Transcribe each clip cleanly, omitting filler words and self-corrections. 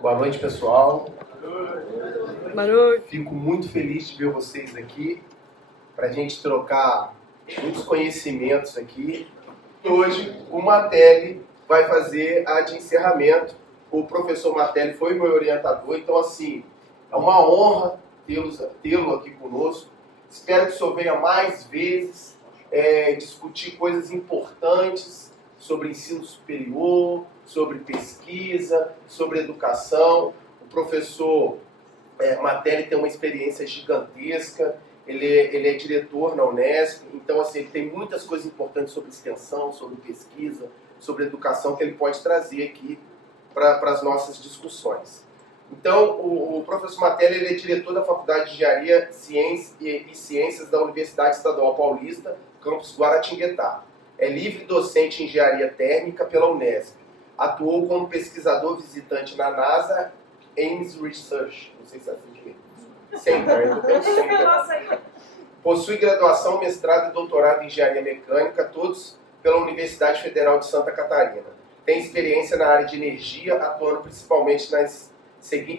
Boa noite, pessoal. Boa noite. Fico muito feliz de ver vocês aqui, para a gente trocar muitos conhecimentos aqui. Hoje, o Matelli vai fazer a de encerramento. O professor Matelli foi meu orientador, então, assim, é uma honra tê-lo aqui conosco. Espero que o senhor venha mais vezes discutir coisas importantes sobre ensino superior, sobre pesquisa, sobre educação. O professor Matelli tem uma experiência gigantesca, ele é diretor na Unesp, então assim, ele tem muitas coisas importantes sobre extensão, sobre pesquisa, sobre educação que ele pode trazer aqui para as nossas discussões. Então, o professor Matelli ele é diretor da Faculdade de Engenharia e Ciências da Universidade Estadual Paulista, campus Guaratinguetá. É livre docente em Engenharia Térmica pela Unesp. Atuou como pesquisador visitante na NASA, Ames Research, não sei se é assim direito. Center. Possui graduação, mestrado e doutorado em Engenharia Mecânica, todos pela Universidade Federal de Santa Catarina. Tem experiência na área de energia, atuando principalmente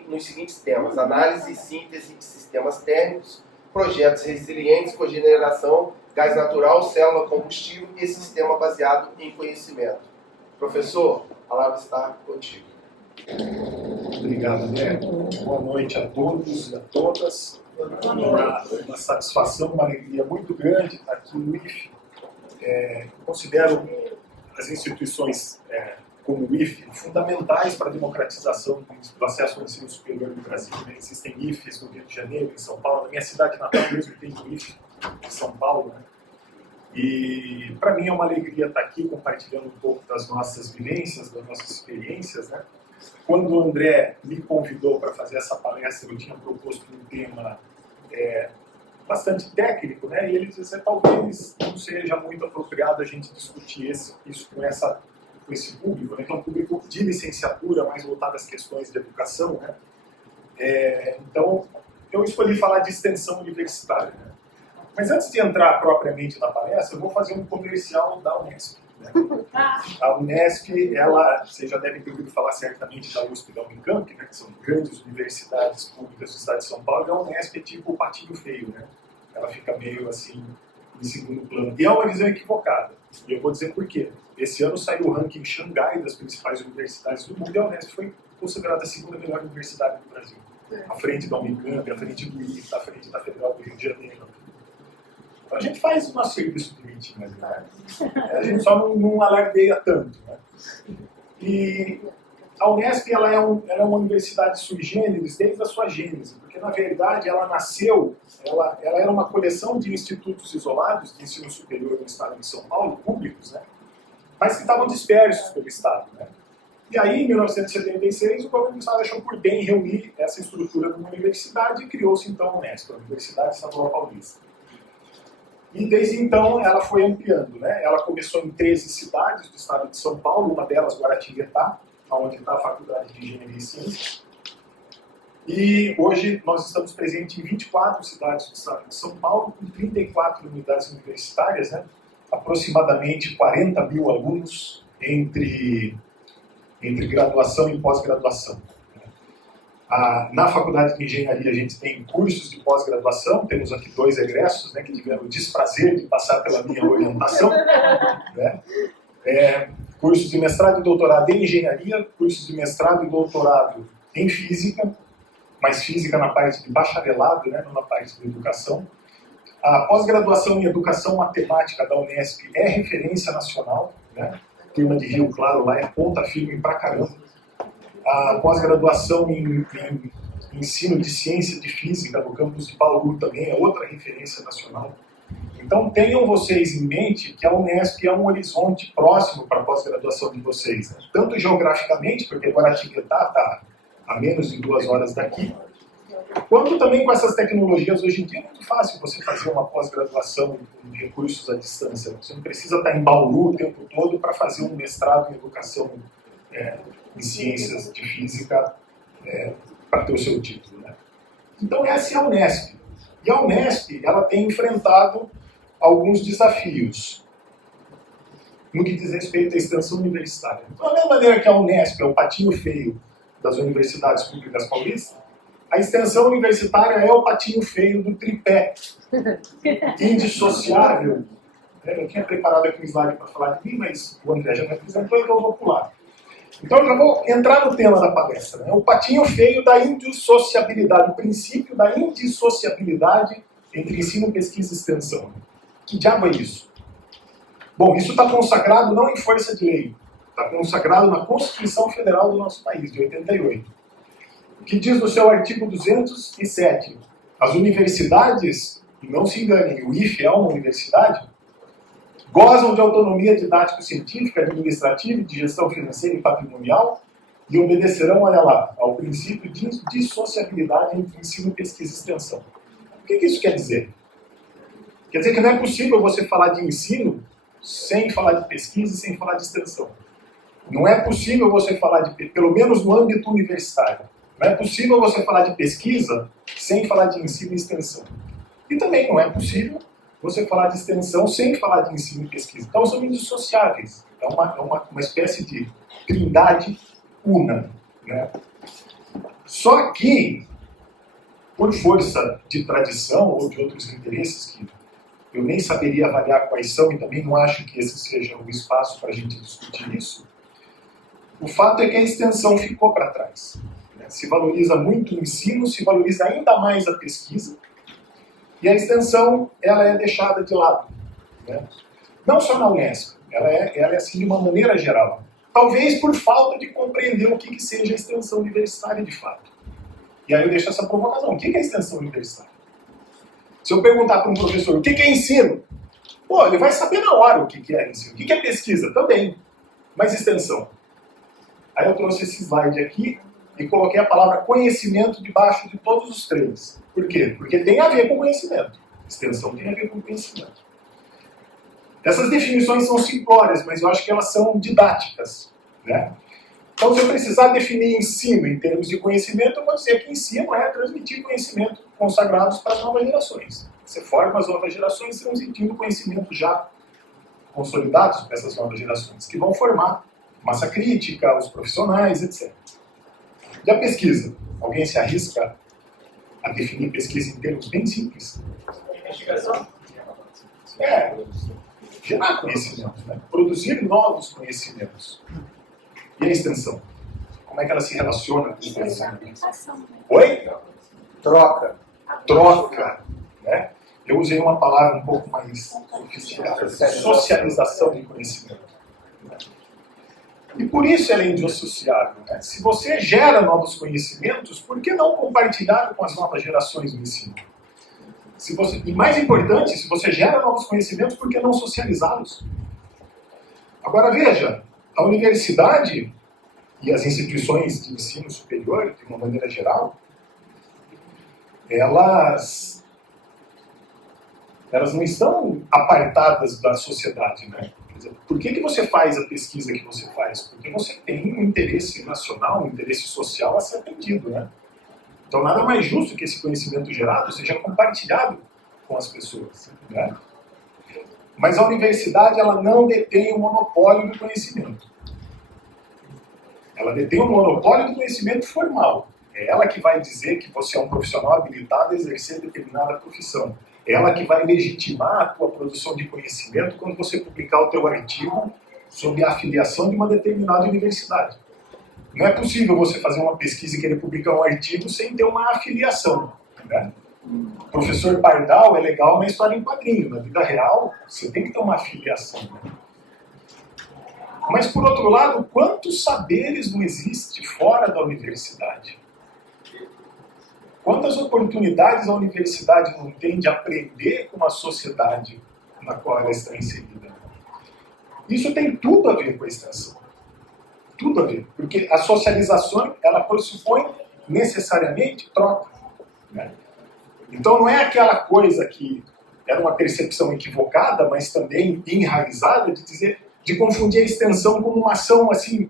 nos seguintes temas: análise e síntese de sistemas térmicos, projetos resilientes, cogeneração, gás natural, célula combustível e sistema baseado em conhecimento. Professor, a palavra está contigo. Obrigado, André. Boa noite a todos e a todas. Uma satisfação, uma alegria muito grande estar aqui no IFE. Considero as instituições como o IFE fundamentais para a democratização do acesso ao ensino superior no Brasil. Existem IFEs no Rio de Janeiro, em São Paulo. Na minha cidade natal mesmo tem o IFE em São Paulo. E para mim é uma alegria estar aqui compartilhando um pouco das nossas vivências, das nossas experiências, Quando o André me convidou para fazer essa palestra, eu tinha proposto um tema bastante técnico, e ele disse que talvez não seja muito apropriado a gente discutir isso com esse público, que é um público de licenciatura, mais voltado às questões de educação. Então, eu escolhi falar de extensão universitária. Mas antes de entrar propriamente na palestra, eu vou fazer um comercial da Unesp. A Unesp, vocês já devem ter ouvido falar certamente da USP e da Unicamp, que são grandes universidades públicas do estado de São Paulo, e a Unesp é tipo o patinho feio, Ela fica meio assim, em segundo plano. E é uma visão equivocada, e eu vou dizer por quê. Esse ano saiu o ranking Xangai das principais universidades do mundo, e a Unesp foi considerada a segunda melhor universidade do Brasil. À frente da Unicamp, à frente do IFE, à frente da Federal do Rio de Janeiro. A gente faz o nosso serviço direitinho, a gente só não alardeia tanto. E a Unesp ela é uma universidade sui generis desde a sua gênese, porque na verdade ela nasceu, ela era uma coleção de institutos isolados de ensino superior no estado de São Paulo, públicos, mas que estavam dispersos pelo estado. E aí, em 1976, o governo do estado achou por bem reunir essa estrutura numa universidade e criou-se então a Unesp, a Universidade Estadual Paulista. E desde então ela foi ampliando, Ela começou em 13 cidades do estado de São Paulo, uma delas Guaratinguetá, onde está a Faculdade de Engenharia e Ciências. E hoje nós estamos presentes em 24 cidades do estado de São Paulo, com 34 unidades universitárias, aproximadamente 40 mil alunos entre graduação e pós-graduação. Na Faculdade de Engenharia a gente tem cursos de pós-graduação, temos aqui 2 egressos, que tiveram o desprazer de passar pela minha orientação. Cursos de mestrado e doutorado em Engenharia, cursos de mestrado e doutorado em Física, mas Física na parte de bacharelado, não na parte de educação. A pós-graduação em Educação Matemática da Unesp é referência nacional, A turma de Rio Claro lá é ponta firme pra caramba. A pós-graduação em ensino de ciência de física no campus de Bauru também é outra referência nacional. Então tenham vocês em mente que a Unesp é um horizonte próximo para a pós-graduação de vocês, tanto geograficamente, porque Guaratinguetá está a menos de 2 horas daqui, quanto também com essas tecnologias. Hoje em dia é muito fácil você fazer uma pós-graduação com recursos à distância. Você não precisa estar em Bauru o tempo todo para fazer um mestrado em educação em ciências de física para ter o seu título. Então essa é a Unesp. E a Unesp ela tem enfrentado alguns desafios no que diz respeito à extensão universitária. Então, da mesma maneira que a Unesp é o patinho feio das universidades públicas paulistas, a extensão universitária é o patinho feio do tripé, indissociável. Eu tinha preparado aqui um slide para falar de mim, mas o André já me apresentou, então eu vou pular. Então eu já vou entrar no tema da palestra. O patinho feio da indissociabilidade, o princípio da indissociabilidade entre ensino, pesquisa e extensão. Que diabo é isso? Bom, isso está consagrado não em força de lei, está consagrado na Constituição Federal do nosso país, de 88. Que diz no seu artigo 207, as universidades, e não se enganem, o IFE é uma universidade, gozam de autonomia didático-científica, administrativa e de gestão financeira e patrimonial e obedecerão, olha lá, ao princípio de dissociabilidade entre ensino, pesquisa e extensão. O que isso quer dizer? Quer dizer que não é possível você falar de ensino sem falar de pesquisa e sem falar de extensão. Não é possível você falar de, pelo menos no âmbito universitário, não é possível você falar de pesquisa sem falar de ensino e extensão. E também não é possível você falar de extensão sem falar de ensino e pesquisa. Então são indissociáveis. É uma espécie de trindade una. Né? Só que, por força de tradição ou de outros interesses que eu nem saberia avaliar quais são e também não acho que esse seja o espaço para a gente discutir isso, o fato é que a extensão ficou para trás. Se valoriza muito o ensino, se valoriza ainda mais a pesquisa, e a extensão ela é deixada de lado. Né? Não só na Unesco, ela é assim de uma maneira geral. Talvez por falta de compreender o que seja a extensão universitária de fato. E aí eu deixo essa provocação. O que é extensão universitária? Se eu perguntar para um professor o que é ensino, pô, ele vai saber na hora o que é ensino. O que é pesquisa? Também. Mas extensão. Aí eu trouxe esse slide aqui e coloquei a palavra conhecimento debaixo de todos os três. Por quê? Porque tem a ver com conhecimento. Extensão tem a ver com conhecimento. Essas definições são simplórias, mas eu acho que elas são didáticas. Né? Então, se eu precisar definir ensino em termos de conhecimento, eu vou dizer que ensino é transmitir conhecimento consagrados para as novas gerações. Você forma as novas gerações transmitindo conhecimento já consolidados para essas novas gerações, que vão formar massa crítica, os profissionais, etc. E a pesquisa? Alguém se arrisca a definir pesquisa em termos bem simples? Investigação? Gerar conhecimento, né? Produzir novos conhecimentos. E a extensão? Como é que ela se relaciona com o conhecimento? Oi? Troca. Troca. Né? Eu usei uma palavra um pouco mais sofisticada. Socialização de conhecimento. E por isso ela é indissociável. Né? Se você gera novos conhecimentos, por que não compartilhar com as novas gerações do ensino? E mais importante, se você gera novos conhecimentos, por que não socializá-los? Agora veja, a universidade e as instituições de ensino superior, de uma maneira geral, elas não estão apartadas da sociedade, né? Por que você faz a pesquisa que você faz? Porque você tem um interesse nacional, um interesse social a ser atendido, né? Então, nada mais justo que esse conhecimento gerado seja compartilhado com as pessoas, né? Mas a universidade, ela não detém o monopólio do conhecimento. Ela detém o monopólio do conhecimento formal. É ela que vai dizer que você é um profissional habilitado a exercer determinada profissão. É ela que vai legitimar a tua produção de conhecimento quando você publicar o teu artigo sob a afiliação de uma determinada universidade. Não é possível você fazer uma pesquisa e querer publicar um artigo sem ter uma afiliação. Né? O professor Pardal é legal na história em quadrinho. Na vida real, você tem que ter uma afiliação. Né? Mas, por outro lado, quantos saberes não existem fora da universidade? Quantas oportunidades a universidade não tem de aprender com a sociedade na qual ela está inserida? Isso tem tudo a ver com a extensão. Tudo a ver. Porque a socialização, ela pressupõe necessariamente troca. Né? Então não é aquela coisa que era uma percepção equivocada, mas também enraizada, de confundir a extensão como uma ação assim,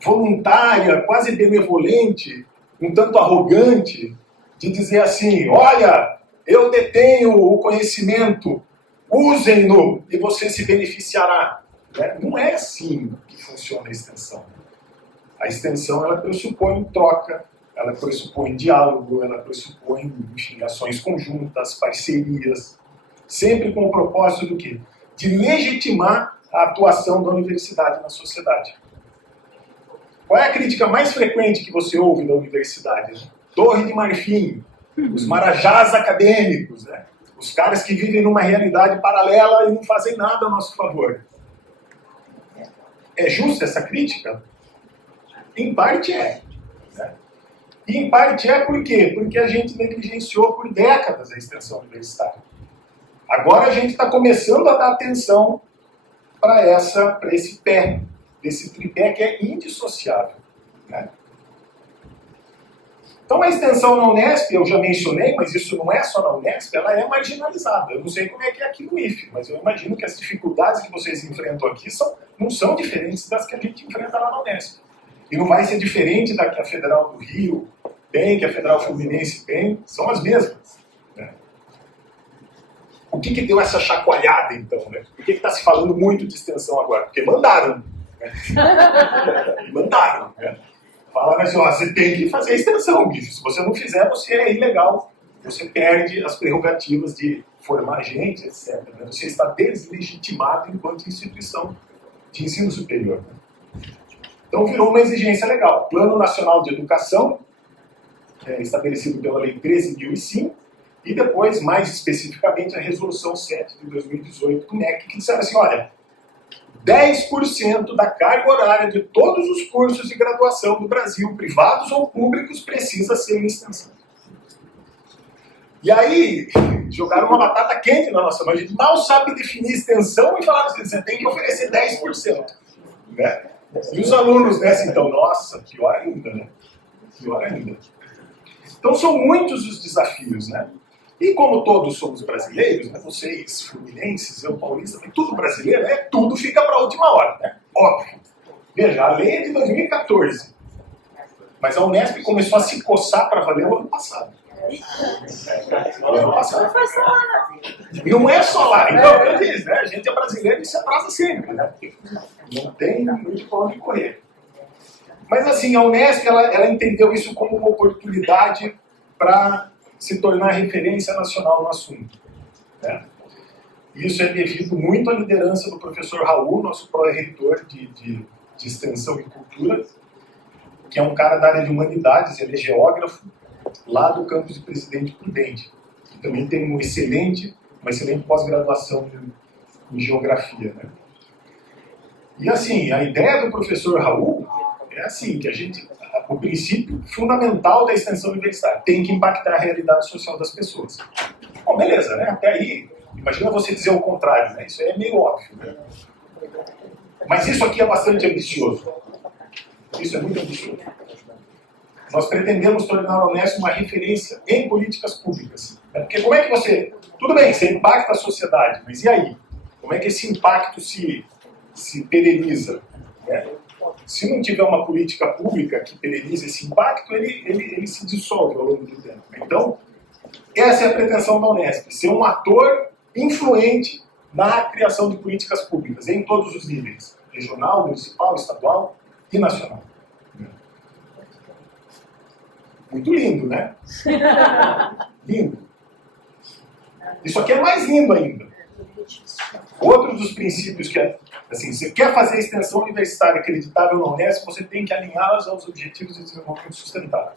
voluntária, quase benevolente, um tanto arrogante, de dizer assim, olha, eu detenho o conhecimento, usem-no e você se beneficiará. Né? Não é assim que funciona a extensão. A extensão, ela pressupõe troca, ela pressupõe diálogo, ela pressupõe, enfim, ações conjuntas, parcerias, sempre com o propósito do quê? De legitimar a atuação da universidade na sociedade. Qual é a crítica mais frequente que você ouve da universidade? Torre de Marfim, os marajás acadêmicos, né? Os caras que vivem numa realidade paralela e não fazem nada a nosso favor. É justa essa crítica? Em parte é. Né? E em parte é por quê? Porque a gente negligenciou por décadas a extensão universitária. Agora a gente está começando a dar atenção para esse pé, desse tripé que é indissociável. Né? Então a extensão na Unesp, eu já mencionei, mas isso não é só na Unesp, ela é marginalizada. Eu não sei como é que é aqui no IFE, mas eu imagino que as dificuldades que vocês enfrentam aqui não são diferentes das que a gente enfrenta lá na Unesp. E não vai ser diferente da que a Federal do Rio tem, que a Federal Fluminense tem, são as mesmas. Né? O que deu essa chacoalhada, então? Né? Por que está se falando muito de extensão agora? Porque mandaram. Né? Mandaram. Né? Falaram assim, ó, você tem que fazer a extensão, bicho. Se você não fizer, você é ilegal. Você perde as prerrogativas de formar gente, etc. Né? Você está deslegitimado enquanto instituição de ensino superior. Né? Então virou uma exigência legal. Plano Nacional de Educação, estabelecido pela Lei 13.005, e depois, mais especificamente, a Resolução 7 de 2018 do MEC, que disseram assim, olha, 10% da carga horária de todos os cursos de graduação do Brasil, privados ou públicos, precisa ser em extensão. E aí, jogaram uma batata quente na nossa mão. A gente mal sabe definir extensão e falaram assim, você tem que oferecer 10%. Né? E os alunos nessa, então, nossa, pior ainda, né? Pior ainda. Então, são muitos os desafios, né? E como todos somos brasileiros, né, vocês fluminenses, eu paulista, tudo brasileiro, né, tudo fica para a última hora, né? Óbvio. Veja, a lei é de 2014. Mas a Unesp começou a se coçar para valer o ano passado. Não é só lá. Então, eu disse, né, a gente é brasileiro e se atrasa sempre, né? Não tem muito para onde correr. Mas assim, a Unesp ela entendeu isso como uma oportunidade para se tornar referência nacional no assunto. Né? Isso é devido muito à liderança do professor Raul, nosso pró-reitor de Extensão e Cultura, que é um cara da área de humanidades, ele é geógrafo, lá do campus de Presidente Prudente, que também tem uma excelente pós-graduação em geografia. Né? E assim, a ideia do professor Raul é assim, que o princípio fundamental da extensão universitária tem que impactar a realidade social das pessoas. Bom, beleza, né? Até aí, imagina você dizer o contrário, né? Isso aí é meio óbvio, né? Mas isso aqui é bastante ambicioso. Isso é muito ambicioso. Nós pretendemos tornar a Unesp uma referência em políticas públicas. Né? Porque como é que você... Tudo bem, você impacta a sociedade, mas e aí? Como é que esse impacto se pereniza? Né? Se não tiver uma política pública que perenize esse impacto, ele se dissolve ao longo do tempo. Então, essa é a pretensão da Unesp, ser um ator influente na criação de políticas públicas, em todos os níveis, regional, municipal, estadual e nacional. Muito lindo, né? Lindo. Isso aqui é mais lindo ainda. Outro dos princípios que é, assim, você quer fazer a extensão universitária acreditável na Unesp, você tem que alinhá-las aos objetivos de desenvolvimento sustentável.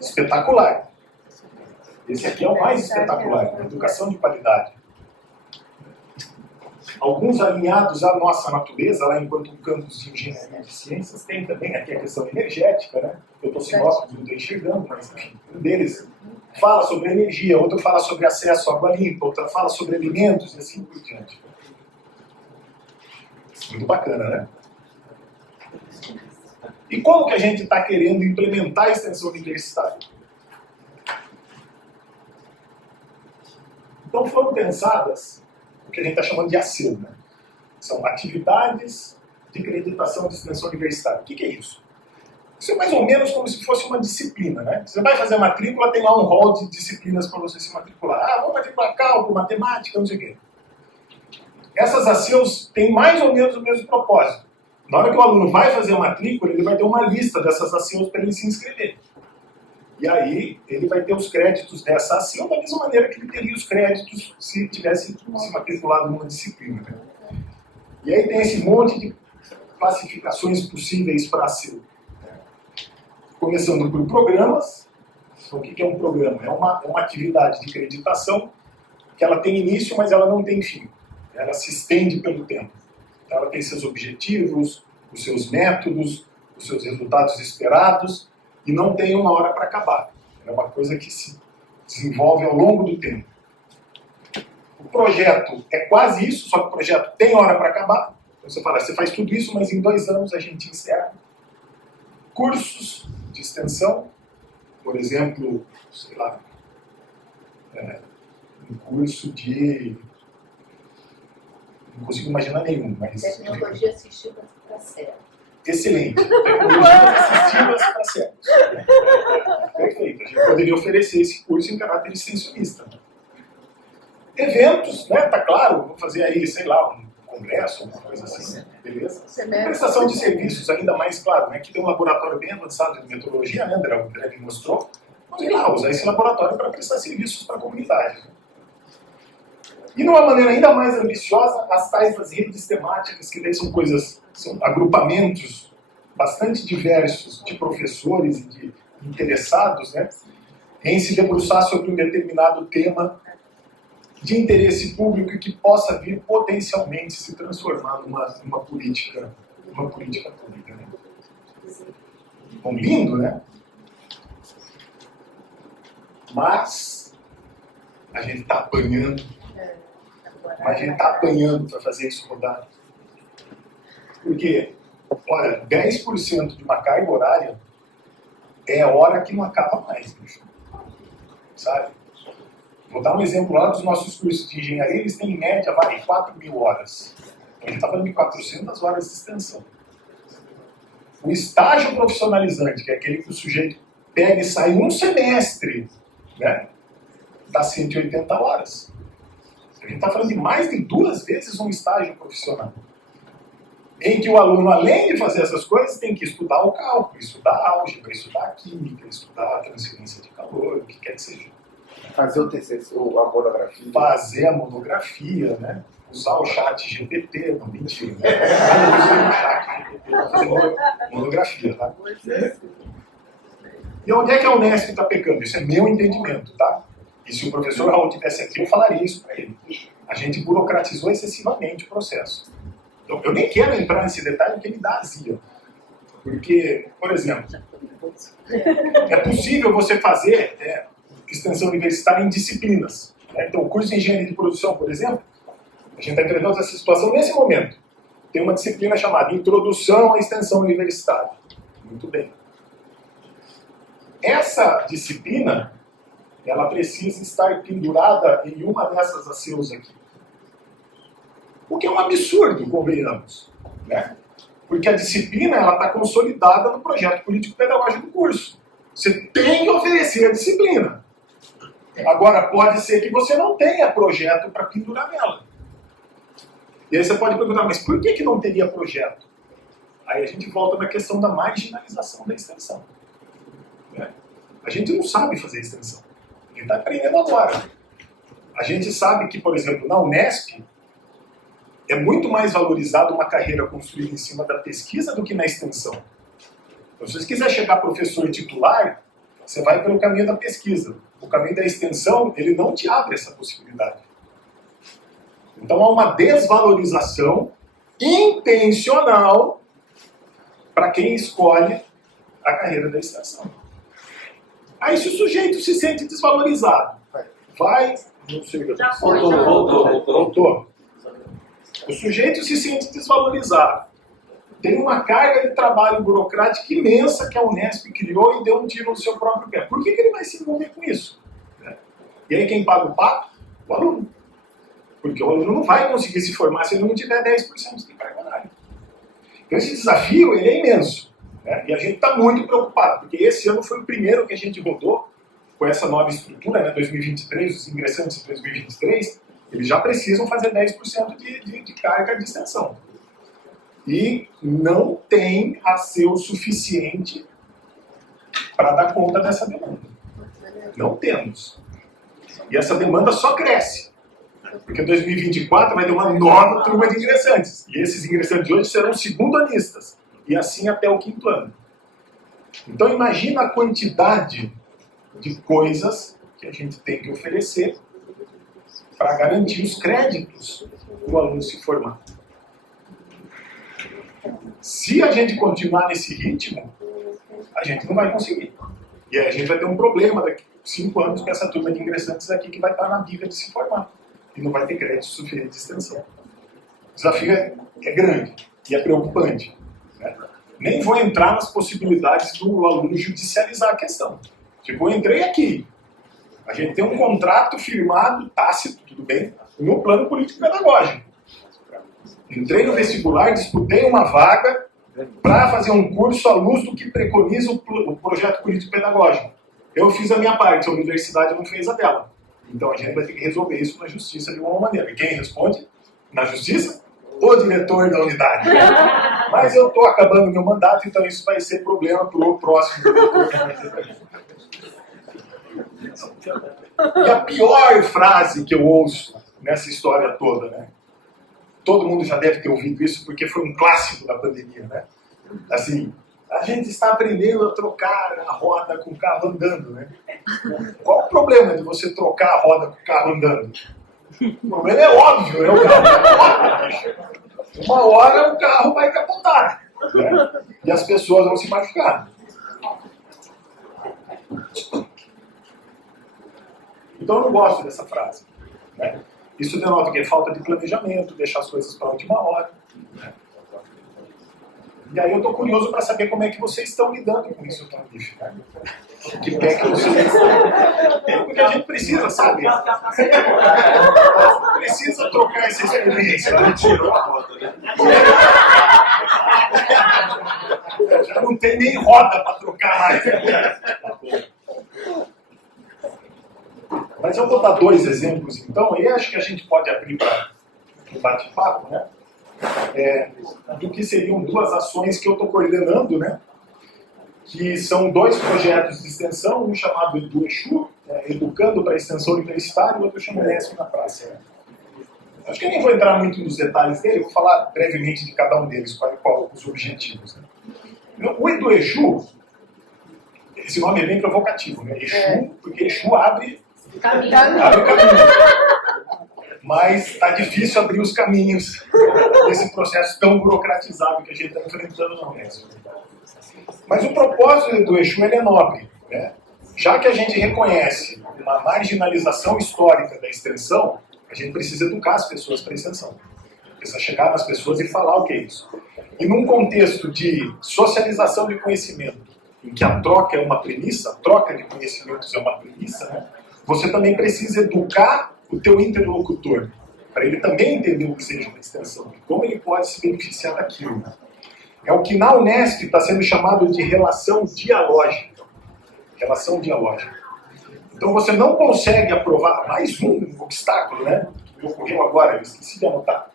Espetacular. Esse aqui é o mais espetacular, educação de qualidade. Alguns alinhados à nossa natureza, lá enquanto um campus de engenharia de ciências, tem também aqui a questão energética, né? Eu estou sem óculos, não estou enxergando, mas enfim, um deles fala sobre energia, outro fala sobre acesso à água limpa, outro fala sobre alimentos e assim por diante. Muito bacana, né? E como que a gente está querendo implementar a extensão universitária? Então foram pensadas o que a gente está chamando de ACEU, né? São atividades de acreditação de extensão universitária. O que é isso? Isso é mais ou menos como se fosse uma disciplina, né? Você vai fazer a matrícula, tem lá um rol de disciplinas para você se matricular. Ah, vamos matricular cálculo, matemática, não sei o quê. Essas ACEUs têm mais ou menos o mesmo propósito. Na hora que o aluno vai fazer a matrícula, ele vai ter uma lista dessas ACEUs para ele se inscrever. E aí, ele vai ter os créditos dessa ACEU da mesma maneira que ele teria os créditos se tivesse se matriculado numa disciplina. Né? E aí tem esse monte de classificações possíveis para ACEU. Começando por programas. Então, o que é um programa? É uma atividade de acreditação que ela tem início, mas ela não tem fim. Ela se estende pelo tempo. Então, ela tem seus objetivos, os seus métodos, os seus resultados esperados, e não tem uma hora para acabar. É uma coisa que se desenvolve ao longo do tempo. O projeto é quase isso, só que o projeto tem hora para acabar. Então você fala, você faz tudo isso, mas em 2 anos a gente encerra. Cursos de extensão, por exemplo, sei lá, um curso de... Não consigo imaginar nenhum, mas... Tecnologia assistiva para cegos. Excelente. Tecnologias assistivas para cegos. Perfeito. A gente poderia oferecer esse curso em caráter extensionista. Eventos, né? Tá claro, vou fazer aí, sei lá, um congresso, alguma coisa assim. Beleza? Prestação de serviços, ainda mais claro, né? Que tem um laboratório bem avançado de metrologia, né, André? O André me mostrou. Vamos ir lá, usar esse laboratório para prestar serviços para a comunidade. E, de uma maneira ainda mais ambiciosa, as tais das redes temáticas, que daí são coisas, são agrupamentos bastante diversos de professores e de interessados, né, em se debruçar sobre um determinado tema de interesse público e que possa vir potencialmente se transformar numa política pública. Né? Bom, lindo, né? Mas a gente está apanhando. A gente está apanhando para fazer isso rodar. Porque, olha, 10% de uma carga horária é hora que não acaba mais, bicho. Sabe? Vou dar um exemplo lá dos nossos cursos de engenharia, eles têm em média 4.000 horas. A gente está falando de 400 horas de extensão. O estágio profissionalizante, que é aquele que o sujeito pega e sai um semestre, né, dá 180 horas. A gente está falando de mais de 2 vezes um estágio profissional. Em que o aluno, além de fazer essas coisas, tem que estudar o cálculo, estudar a álgebra, estudar a química, estudar a transferência de calor, o que quer que seja. Fazer o TCC, a monografia. Fazer a monografia, né? Usar o chat GPT, não, mentira. Né? Fazer monografia, tá? E onde é que a Unesp está pecando? Isso é meu entendimento, tá? E se o professor Raul estivesse aqui, eu falaria isso para ele. A gente burocratizou excessivamente o processo. Então, eu nem quero entrar nesse detalhe porque ele dá azia. Porque, por exemplo, é possível você fazer extensão universitária em disciplinas. Né? Então, o curso de engenharia de produção, por exemplo, a gente está enfrentando essa situação nesse momento. Tem uma disciplina chamada Introdução à Extensão Universitária. Muito bem. Essa disciplina, ela precisa estar pendurada em uma dessas ACEUs aqui. O que é um absurdo, convenhamos. Né? Porque a disciplina está consolidada no projeto político-pedagógico do curso. Você tem que oferecer a disciplina. Agora, pode ser que você não tenha projeto para pendurar nela. E aí você pode perguntar, mas por que não teria projeto? Aí a gente volta na questão da marginalização da extensão. Né? A gente não sabe fazer extensão. A gente está aprendendo agora. A gente sabe que, por exemplo, na Unesp, é muito mais valorizada uma carreira construída em cima da pesquisa do que na extensão. Então, se você quiser chegar professor titular, você vai pelo caminho da pesquisa. O caminho da extensão, ele não te abre essa possibilidade. Então, há uma desvalorização intencional para quem escolhe a carreira da extensão. Aí, se o sujeito se sente desvalorizado, vai... Não sei o que eu estou dizendo. Voltou. O sujeito se sente desvalorizado. Tem uma carga de trabalho burocrática imensa que a Unesp criou e deu um tiro no seu próprio pé. Por que ele vai se envolver com isso? E aí quem paga o pato? O aluno. Porque o aluno não vai conseguir se formar se ele não tiver 10% de carga horária. Então esse desafio ele é imenso. Né? E a gente está muito preocupado, porque esse ano foi o primeiro que a gente rodou com essa nova estrutura, né, 2023, os ingressantes de 2023, eles já precisam fazer 10% de carga de extensão. e não tem a ser o suficiente para dar conta dessa demanda. Não temos. E essa demanda só cresce. Porque em 2024 vai ter uma nova turma de ingressantes. E esses ingressantes de hoje serão segundo-anistas. E assim até o 5º ano. Então imagina a quantidade de coisas que a gente tem que oferecer para garantir os créditos do aluno se formar. Se a gente continuar nesse ritmo, a gente não vai conseguir. E aí a gente vai ter um problema daqui a 5 anos com essa turma de ingressantes aqui que vai estar na bica de se formar. E não vai ter crédito suficiente de extensão. O desafio é grande e é preocupante. Né? Nem vou entrar nas possibilidades do aluno judicializar a questão. Tipo, eu entrei aqui. A gente tem um contrato firmado, tácito, tudo bem, no plano político-pedagógico. Entrei no vestibular, disputei uma vaga para fazer um curso à luz do que preconiza o projeto político-pedagógico. Eu fiz a minha parte, a universidade não fez a dela. Então a gente vai ter que resolver isso na justiça de alguma maneira. E quem responde? Na justiça? O diretor da unidade. Mas eu estou acabando meu mandato, então isso vai ser problema para o próximo diretor. E a pior frase que eu ouço nessa história toda, né? Todo mundo já deve ter ouvido isso porque foi um clássico da pandemia, né? Assim, a gente está aprendendo a trocar a roda com o carro andando, né? Qual o problema de você trocar a roda com o carro andando? O problema é óbvio, né? O carro capota. Uma hora o carro vai capotar, né? E as pessoas vão se machucar. Então eu não gosto dessa frase, né? Isso denota que é falta de planejamento, deixar as coisas para a última hora, né? E aí eu estou curioso para saber como é que vocês estão lidando com isso aqui no NIF, né? Que pé que vocês... Porque a gente precisa, sabe? Precisa trocar essa experiência. Né? Tirou a roda, né? Já não tem nem roda para trocar mais. Mas eu vou dar 2 exemplos, então, e acho que a gente pode abrir para o bate-papo, né? Do que seriam 2 ações que eu estou coordenando, né? Que são 2 projetos de extensão, um chamado EduExu, Educando para a Extensão Universitária, e o outro chama Unesp na Praça. Né? Acho que eu nem vou entrar muito nos detalhes dele, vou falar brevemente de cada um deles, qual os objetivos. Né? O EduExu, esse nome é bem provocativo, né? Exu, porque Exu abre caminho. Mas está difícil abrir os caminhos nesse processo tão burocratizado que a gente está enfrentando na Unesp. Mas o propósito do Exu é nobre, né? Já que a gente reconhece uma marginalização histórica da extensão, a gente precisa educar as pessoas para a extensão. Precisa chegar nas pessoas e falar o que é isso. E num contexto de socialização de conhecimento, em que a troca é uma premissa, a troca de conhecimentos é uma premissa, né? Você também precisa educar o teu interlocutor, para ele também entender o que seja uma extensão, e como ele pode se beneficiar daquilo. É o que na Unesp está sendo chamado de relação dialógica. Relação dialógica. Então você não consegue aprovar mais um obstáculo, né? Que ocorreu agora, eu esqueci de anotar.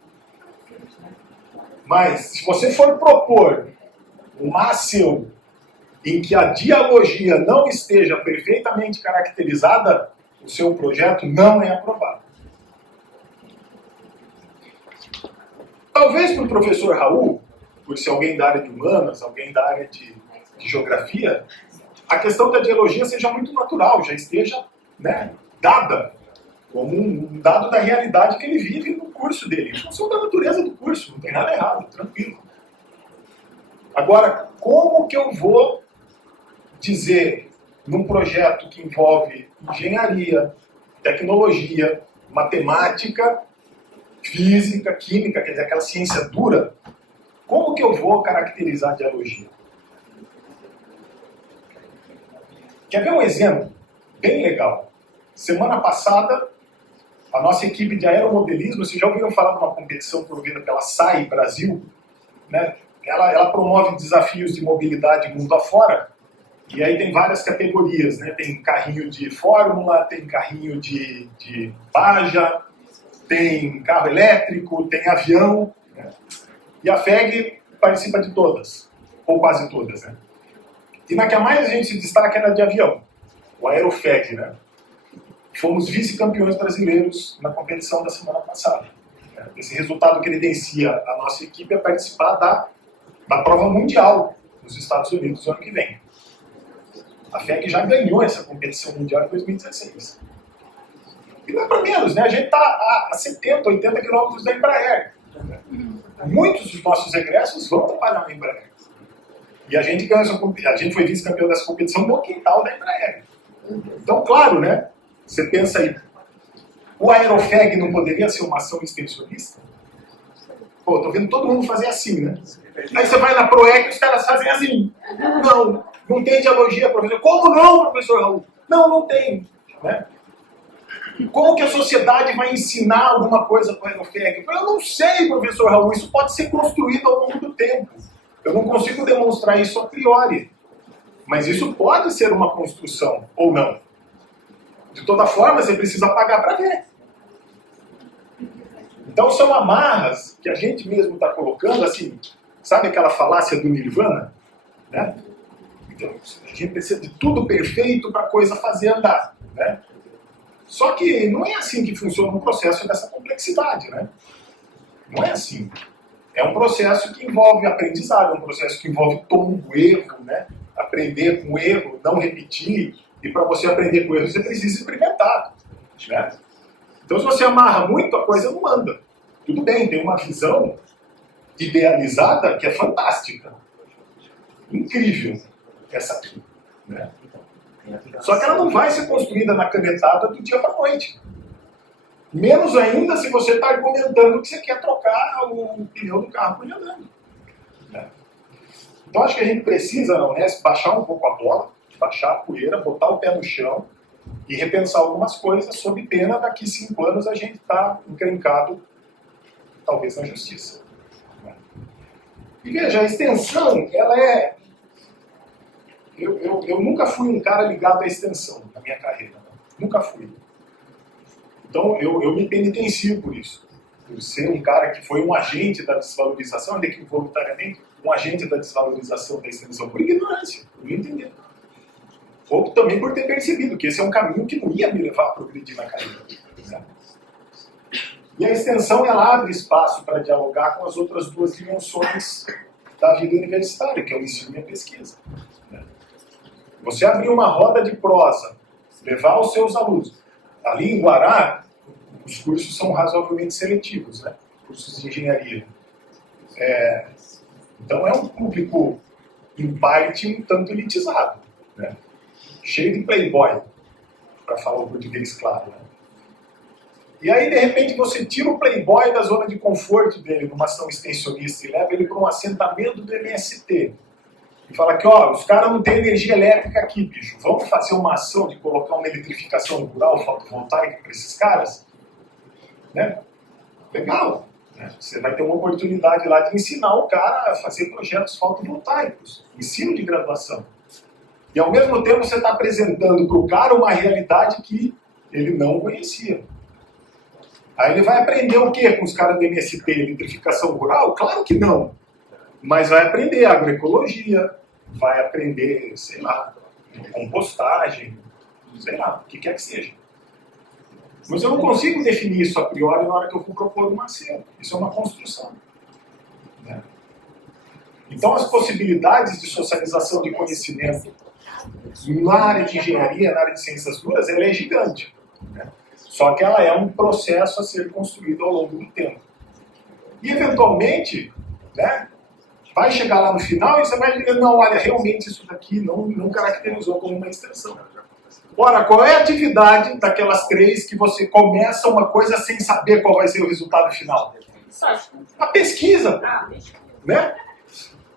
Mas se você for propor uma ação em que a dialogia não esteja perfeitamente caracterizada, o seu projeto não é aprovado. Talvez para o professor Raul, por ser alguém da área de humanas, alguém da área de geografia, a questão da dialogia seja muito natural, já esteja, né, dada como um dado da realidade que ele vive no curso dele, em função da natureza do curso, não tem nada errado, tranquilo. Agora, como que eu vou dizer num projeto que envolve engenharia, tecnologia, matemática, física, química, quer dizer, aquela ciência dura, como que eu vou caracterizar a dialogia? Quer ver um exemplo bem legal? Semana passada, a nossa equipe de aeromodelismo, vocês já ouviram falar de uma competição promovida pela SAI Brasil? Né? Ela promove desafios de mobilidade mundo afora, e aí tem várias categorias, né? Tem carrinho de fórmula, tem carrinho de baja, tem carro elétrico, tem avião, né? E a FEG participa de todas, ou quase todas, né? E na que a mais a gente se destaca é na de avião, o Aerofeg, né? Fomos vice-campeões brasileiros na competição da semana passada. Esse resultado credencia a nossa equipe a participar da prova mundial nos Estados Unidos no ano que vem. A FEG já ganhou essa competição mundial em 2016. E não é para menos, né? A gente está a 70, 80 quilômetros da Embraer. Muitos dos nossos egressos vão trabalhar na Embraer. E a gente foi vice-campeão dessa competição no quintal da Embraer. Então, claro, né? Você pensa aí, o Aerofeg não poderia ser uma ação extensionista? Pô, tô vendo todo mundo fazer assim, né? Aí você vai na ProEC e os caras fazem assim. Não tem dialogia, professor. Como não, professor Raul? Não tem. Né? Como que a sociedade vai ensinar alguma coisa para o Aerofeg? Eu não sei, professor Raul, isso pode ser construído ao longo do tempo. Eu não consigo demonstrar isso a priori. Mas isso pode ser uma construção, ou não. De toda forma, você precisa pagar para ver. Então são amarras que a gente mesmo está colocando, assim, sabe aquela falácia do Nirvana? Né? Então, a gente precisa de tudo perfeito para a coisa fazer andar. Né? Só que não é assim que funciona um processo dessa complexidade. Né? Não é assim. É um processo que envolve aprendizado, é um processo que envolve tombo, erro, né? Aprender com erro, não repetir. E para você aprender com erro, você precisa experimentar. Né? Então, se você amarra muito, a coisa não anda. Tudo bem, tem uma visão idealizada que é fantástica. Incrível, essa aqui. Né? Só que ela não vai ser construída na canetada do dia para a noite. Menos ainda se você está argumentando que você quer trocar o pneu do carro por ele andando. Né? Então, acho que a gente precisa, na Unesp, baixar um pouco a bola, baixar a poeira, botar o pé no chão e repensar algumas coisas, sob pena daqui 5 anos a gente está encrencado, talvez, na justiça. E veja, a extensão, ela é... Eu nunca fui um cara ligado à extensão na minha carreira. Né? Nunca fui. Então, eu me penitencio por isso. Por ser um cara que foi um agente da desvalorização, ainda que voluntariamente, um agente da desvalorização da extensão, por ignorância, por não entender. Ou também por ter percebido que esse é um caminho que não ia me levar a progredir na carreira. Né? E a extensão, ela abre espaço para dialogar com as outras duas dimensões da vida universitária, que é o ensino e a pesquisa. Né? Você abrir uma roda de prosa, levar os seus alunos. Ali em Guará, os cursos são razoavelmente seletivos, né? Cursos de engenharia. Então é um público, em parte, um tanto elitizado. Né? Cheio de playboy, para falar o português claro. Né? E aí, de repente, você tira o playboy da zona de conforto dele, numa ação extensionista, e leva ele para um assentamento do MST. E fala que, ó, os caras não têm energia elétrica aqui, bicho. Vamos fazer uma ação de colocar uma eletrificação rural fotovoltaica para esses caras? Né? Legal. Né? Você vai ter uma oportunidade lá de ensinar o cara a fazer projetos fotovoltaicos. Ensino de graduação. E ao mesmo tempo você está apresentando para o cara uma realidade que ele não conhecia. Aí ele vai aprender o quê com os caras do MST? Eletrificação rural? Claro que não. Mas vai aprender agroecologia, vai aprender, sei lá, compostagem, sei lá, o que quer que seja. Mas eu não consigo definir isso a priori na hora que eu for propor uma ação. Isso é uma construção. Né? Então as possibilidades de socialização de conhecimento na área de engenharia, na área de ciências duras, ela é gigante. Né? Só que ela é um processo a ser construído ao longo do tempo. E eventualmente, né, vai chegar lá no final e você vai dizer, não, olha, realmente isso daqui não caracterizou como uma extensão. Ora, qual é a atividade daquelas 3 que você começa uma coisa sem saber qual vai ser o resultado final? A pesquisa. Né?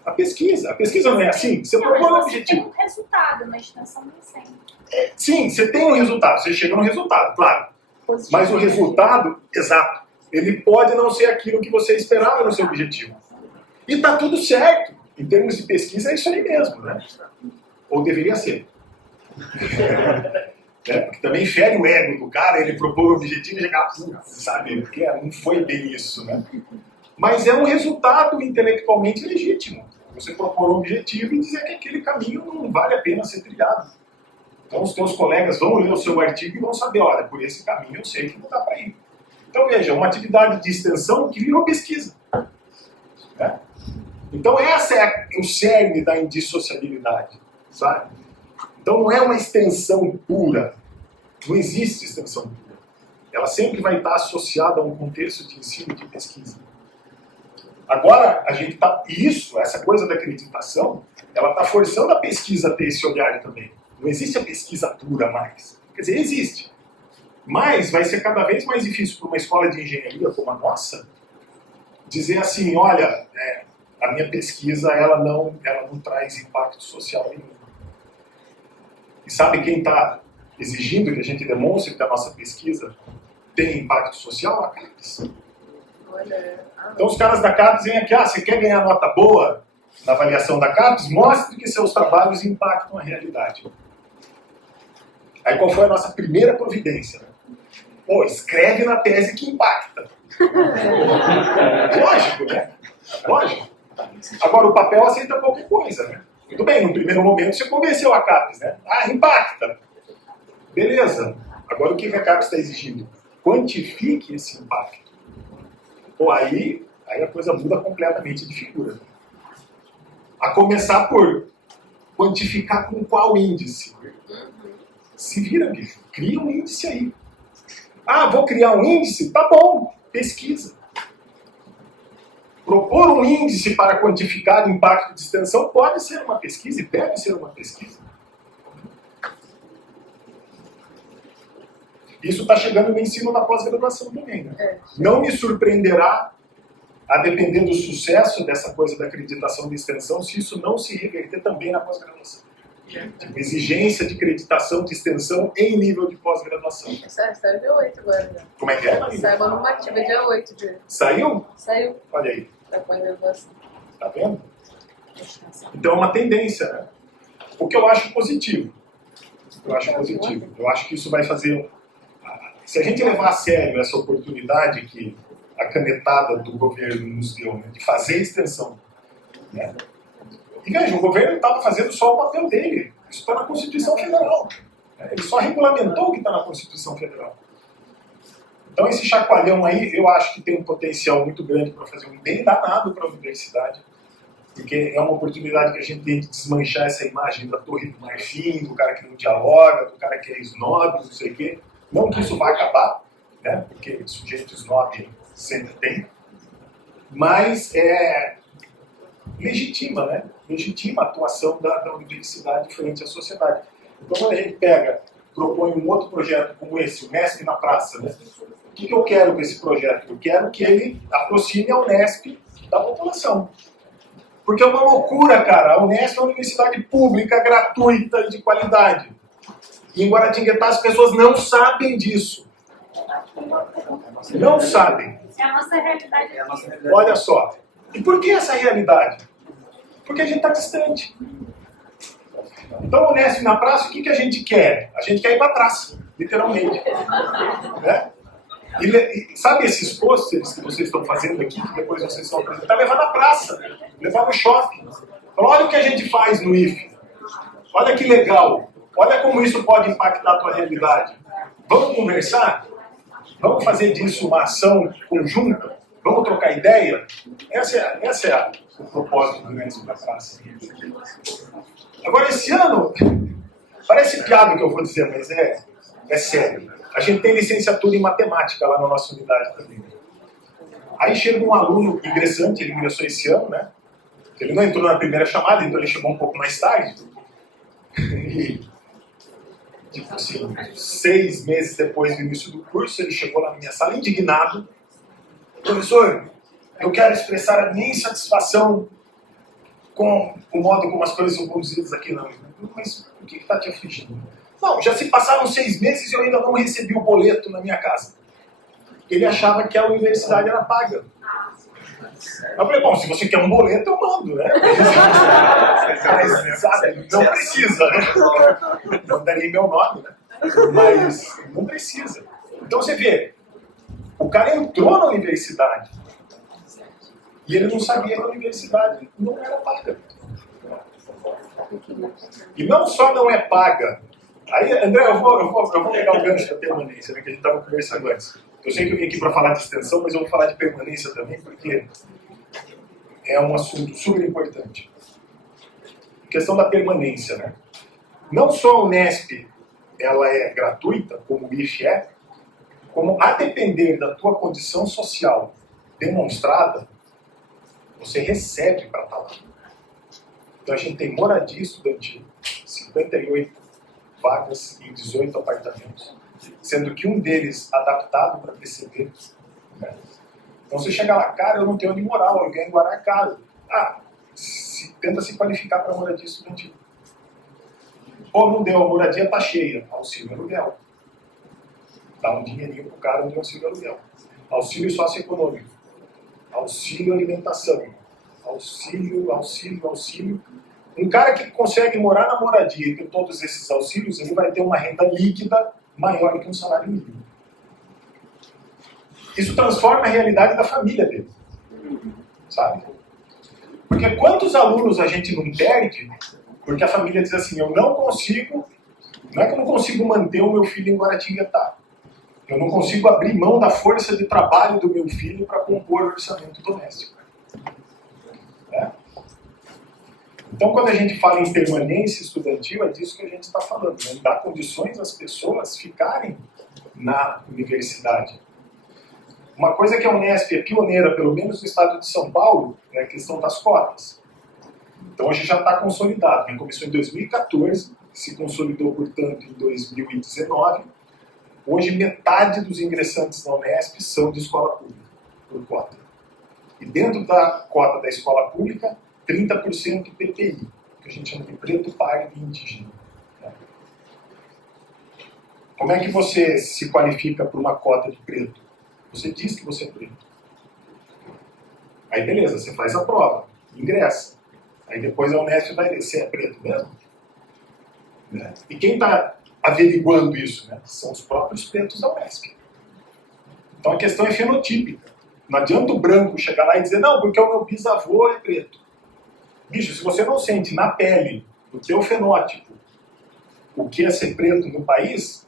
A pesquisa não é assim? Você propõe um objetivo. Tem um resultado, na extensão não é sempre. Sim, você tem um resultado, você chega no resultado, claro. Mas o resultado, exato, ele pode não ser aquilo que você esperava no seu objetivo. E está tudo certo. Em termos de pesquisa, é isso aí mesmo, né? Ou deveria ser. Porque também fere o ego do cara, ele propor o objetivo e chegar, sabe? Porque não foi bem isso, né? Mas é um resultado intelectualmente legítimo. Você propor um objetivo e dizer que aquele caminho não vale a pena ser trilhado. Então os teus colegas vão ler o seu artigo e vão saber, olha, por esse caminho eu sei que não dá para ir. Então veja, uma atividade de extensão que virou pesquisa. Né? Então essa é o cerne da indissociabilidade, sabe? Então não é uma extensão pura. Não existe extensão pura. Ela sempre vai estar associada a um contexto de ensino e de pesquisa. Agora, a gente tá, essa coisa da acreditação, ela está forçando a pesquisa a ter esse olhar também. Não existe a pesquisa pura mais. Quer dizer, existe. Mas vai ser cada vez mais difícil para uma escola de engenharia como a nossa dizer assim, olha, a minha pesquisa ela não traz impacto social nenhum. E sabe quem está exigindo que a gente demonstre que a nossa pesquisa tem impacto social? A CAPES. Então os caras da CAPES vêm aqui, você quer ganhar nota boa na avaliação da CAPES? Mostre que seus trabalhos impactam a realidade. Aí qual foi a nossa primeira providência? Pô, escreve na tese que impacta. Lógico, né? Lógico. Agora o papel aceita qualquer coisa, né? Muito bem, no primeiro momento você convenceu a CAPES, né? Ah, impacta. Beleza. Agora o que a CAPES está exigindo? Quantifique esse impacto. Pô, aí a coisa muda completamente de figura. A começar por quantificar com qual índice. Se vira, bicho. Cria um índice aí. Ah, vou criar um índice? Tá bom, pesquisa. Propor um índice para quantificar o impacto de extensão pode ser uma pesquisa e deve ser uma pesquisa. Isso está chegando no ensino na pós-graduação também. Né? Não me surpreenderá, a depender do sucesso dessa coisa da acreditação de extensão, se isso não se reverter também na pós-graduação. Tipo, exigência de acreditação de extensão em nível de pós-graduação. Saiu dia 8 agora. Né? Como é que é? Saiu uma normativa dia 8 de... Saiu? Saiu. Olha aí. Da pós-graduação. Tá vendo? Então é uma tendência, né? O que eu acho positivo. Eu acho positivo. Eu acho que isso vai fazer... Se a gente levar a sério essa oportunidade que a canetada do governo nos deu, né, de fazer extensão, né? E veja, o governo estava fazendo só o papel dele. Isso está na Constituição Federal. Né? Ele só regulamentou o que está na Constituição Federal. Então esse chacoalhão aí, eu acho que tem um potencial muito grande para fazer um bem danado para a universidade, porque é uma oportunidade que a gente tem de desmanchar essa imagem da Torre do Marfim, do cara que não dialoga, do cara que é snob, não sei o quê. Não que isso vai acabar, né? Porque sujeito snob sempre tem, mas legitima, né? Legitima a atuação da universidade frente à sociedade. Então quando a gente propõe um outro projeto como esse, o Unesp na Praça, né? O que eu quero com esse projeto? Eu quero que ele aproxime a Unesp da população. Porque é uma loucura, cara. A Unesp é uma universidade pública, gratuita e de qualidade. E em Guaratinguetá as pessoas não sabem disso. Não sabem. É a nossa realidade. Olha só. E por que essa realidade? Porque a gente está distante. Então, Unesp na praça, o que a gente quer? A gente quer ir para a praça, literalmente. Né? E sabe esses pôsteres que vocês estão fazendo aqui, que depois vocês vão apresentar? Levar na praça, levar no shopping. Olha o que a gente faz no IFE. Olha que legal. Olha como isso pode impactar a tua realidade. Vamos conversar? Vamos fazer disso uma ação conjunta? Vamos trocar ideia? Essa é o propósito do Unesp na Praça. Agora, esse ano, parece piada o que eu vou dizer, mas é sério. A gente tem licenciatura em matemática lá na nossa unidade também. Aí chega um aluno ingressante, ele ingressou esse ano, né? Ele não entrou na primeira chamada, então ele chegou um pouco mais tarde. E, tipo assim, 6 meses depois do início do curso, ele chegou na minha sala indignado. Professor, eu quero expressar a minha insatisfação com o modo como as coisas são conduzidas aqui. Não, mas o que está te afligindo? Não, já se passaram 6 meses e eu ainda não recebi o boleto na minha casa. Ele achava que a universidade era paga. Eu falei, bom, se você quer um boleto, eu mando, né? Mas, sabe, não precisa, né? Não daria meu nome, né? Mas não precisa. Então você vê, o cara entrou na universidade. E ele não sabia que a universidade não era paga. E não só não é paga. Aí, André, eu vou pegar o gancho da permanência, né, que a gente estava conversando antes. Eu sei que eu vim aqui para falar de extensão, mas eu vou falar de permanência também, porque é um assunto super importante. A questão da permanência, né? Não só a Unesp ela é gratuita, como o IF é, como a depender da tua condição social demonstrada, você recebe para estar lá. Então a gente tem moradia estudantil, 58 vagas em 18 apartamentos, sendo que um deles adaptado para PCD. Né? Então você chega lá, cara, eu não tenho onde morar, eu venho em Guaracasa. Tenta se qualificar para moradia estudantil. Pô, não deu, a moradia está cheia, auxílio aluguel. Dá um dinheirinho para o cara de auxílio aluguel. Auxílio socioeconômico, auxílio alimentação, auxílio. Um cara que consegue morar na moradia e ter todos esses auxílios, ele vai ter uma renda líquida maior que um salário mínimo. Isso transforma a realidade da família dele. Sabe? Porque quantos alunos a gente não perde porque a família diz assim, eu não consigo, não é que eu não consigo manter o meu filho em Guaratinguetá. Eu não consigo abrir mão da força de trabalho do meu filho para compor o orçamento doméstico. É? Então, quando a gente fala em permanência estudantil, é disso que a gente está falando, né? Dar condições às pessoas ficarem na universidade. Uma coisa que a Unesp é pioneira, pelo menos no estado de São Paulo, é a questão das cotas. Então, a gente já está consolidado. Né? Começou em 2014, se consolidou, portanto, em 2019. Hoje, metade dos ingressantes na Unesp são de escola pública, por cota. E dentro da cota da escola pública, 30% PPI, que a gente chama de preto, pardo e indígena. Como é que você se qualifica para uma cota de preto? Você diz que você é preto. Aí beleza, você faz a prova, ingressa. Aí depois a Unesp vai ver, você é preto mesmo? Né? E quem está averiguando isso? Né? São os próprios pretos da Unesp. Então a questão é fenotípica. Não adianta o branco chegar lá e dizer, não, porque o meu bisavô é preto. Bicho, se você não sente na pele, no teu fenótipo, o que é ser preto no país,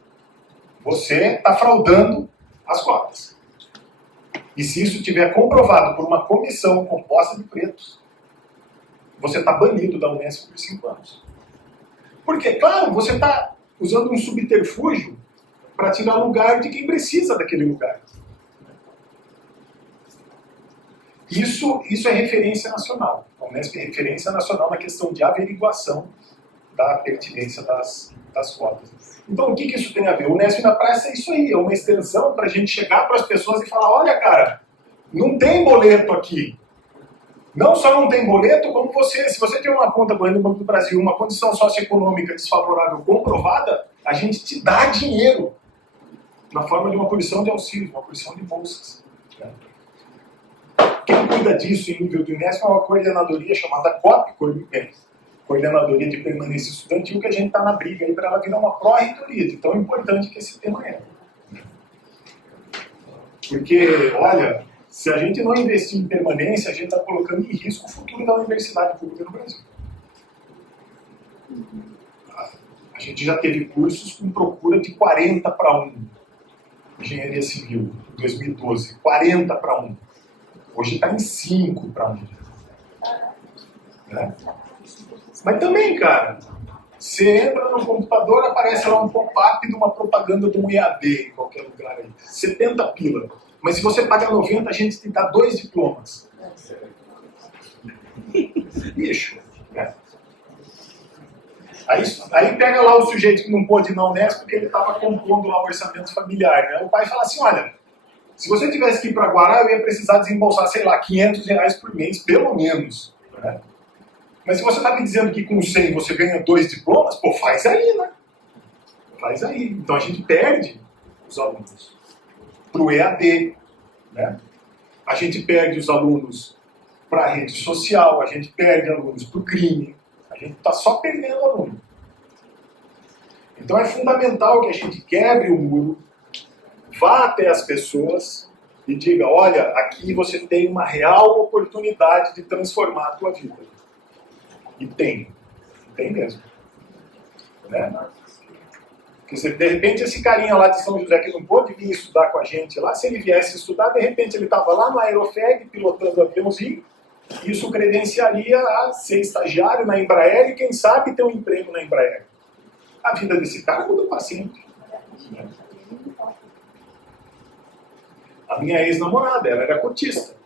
você está fraudando as cotas. E se isso estiver comprovado por uma comissão composta de pretos, você está banido da Unesp por 5 anos. Porque, claro, você está usando um subterfúgio para tirar lugar de quem precisa daquele lugar. Isso é referência nacional. A Unesp é referência nacional na questão de averiguação da pertinência das cotas. Então, o que isso tem a ver? O Unesp na praça é isso aí, é uma extensão para a gente chegar para as pessoas e falar, olha, cara, não tem boleto aqui. Não só não tem boleto, como se você tem uma conta corrente no Banco do Brasil, uma condição socioeconômica desfavorável comprovada, a gente te dá dinheiro na forma de uma porção de auxílio, uma porção de bolsas. Né? Quem cuida disso em nível do Unesp é uma coordenadoria chamada COP, Coordenadoria de Permanência Estudantil, que a gente está na briga aí para ela virar uma pró-reitoria, de tão importante que esse tema é. Porque, olha, se a gente não investir em permanência, a gente está colocando em risco o futuro da universidade pública no Brasil. A gente já teve cursos com procura de 40 para 1. Engenharia Civil, em 2012, 40 para 1. Hoje está em 5 para 1. Né? Mas também, cara, você entra no computador, aparece lá um pop-up de uma propaganda de um EAD em qualquer lugar aí. 70 pila. Mas se você paga 90, a gente te dá 2 diplomas. Bicho. Né? Aí pega lá o sujeito que não pôde ir na Unesp porque ele estava compondo lá o orçamento familiar. Né? O pai fala assim, olha, se você tivesse que ir para Guará, eu ia precisar desembolsar, sei lá, R$500 por mês, pelo menos. Né? Mas se você está me dizendo que com 100 você ganha 2 diplomas, pô, faz aí, né? Faz aí. Então a gente perde os alunos para o EAD. Né? A gente perde os alunos para a rede social, a gente perde alunos para o crime. A gente está só perdendo aluno. Então é fundamental que a gente quebre o muro, vá até as pessoas e diga, olha, aqui você tem uma real oportunidade de transformar a tua vida. E tem mesmo. Né? Porque de repente esse carinha lá de São José que não pôde vir estudar com a gente lá, se ele viesse estudar, de repente ele estava lá no Aerofeg pilotando aviãozinho, isso credenciaria a ser estagiário na Embraer e quem sabe ter um emprego na Embraer. A vida desse cara mudou para sempre. A minha ex-namorada, ela era cotista.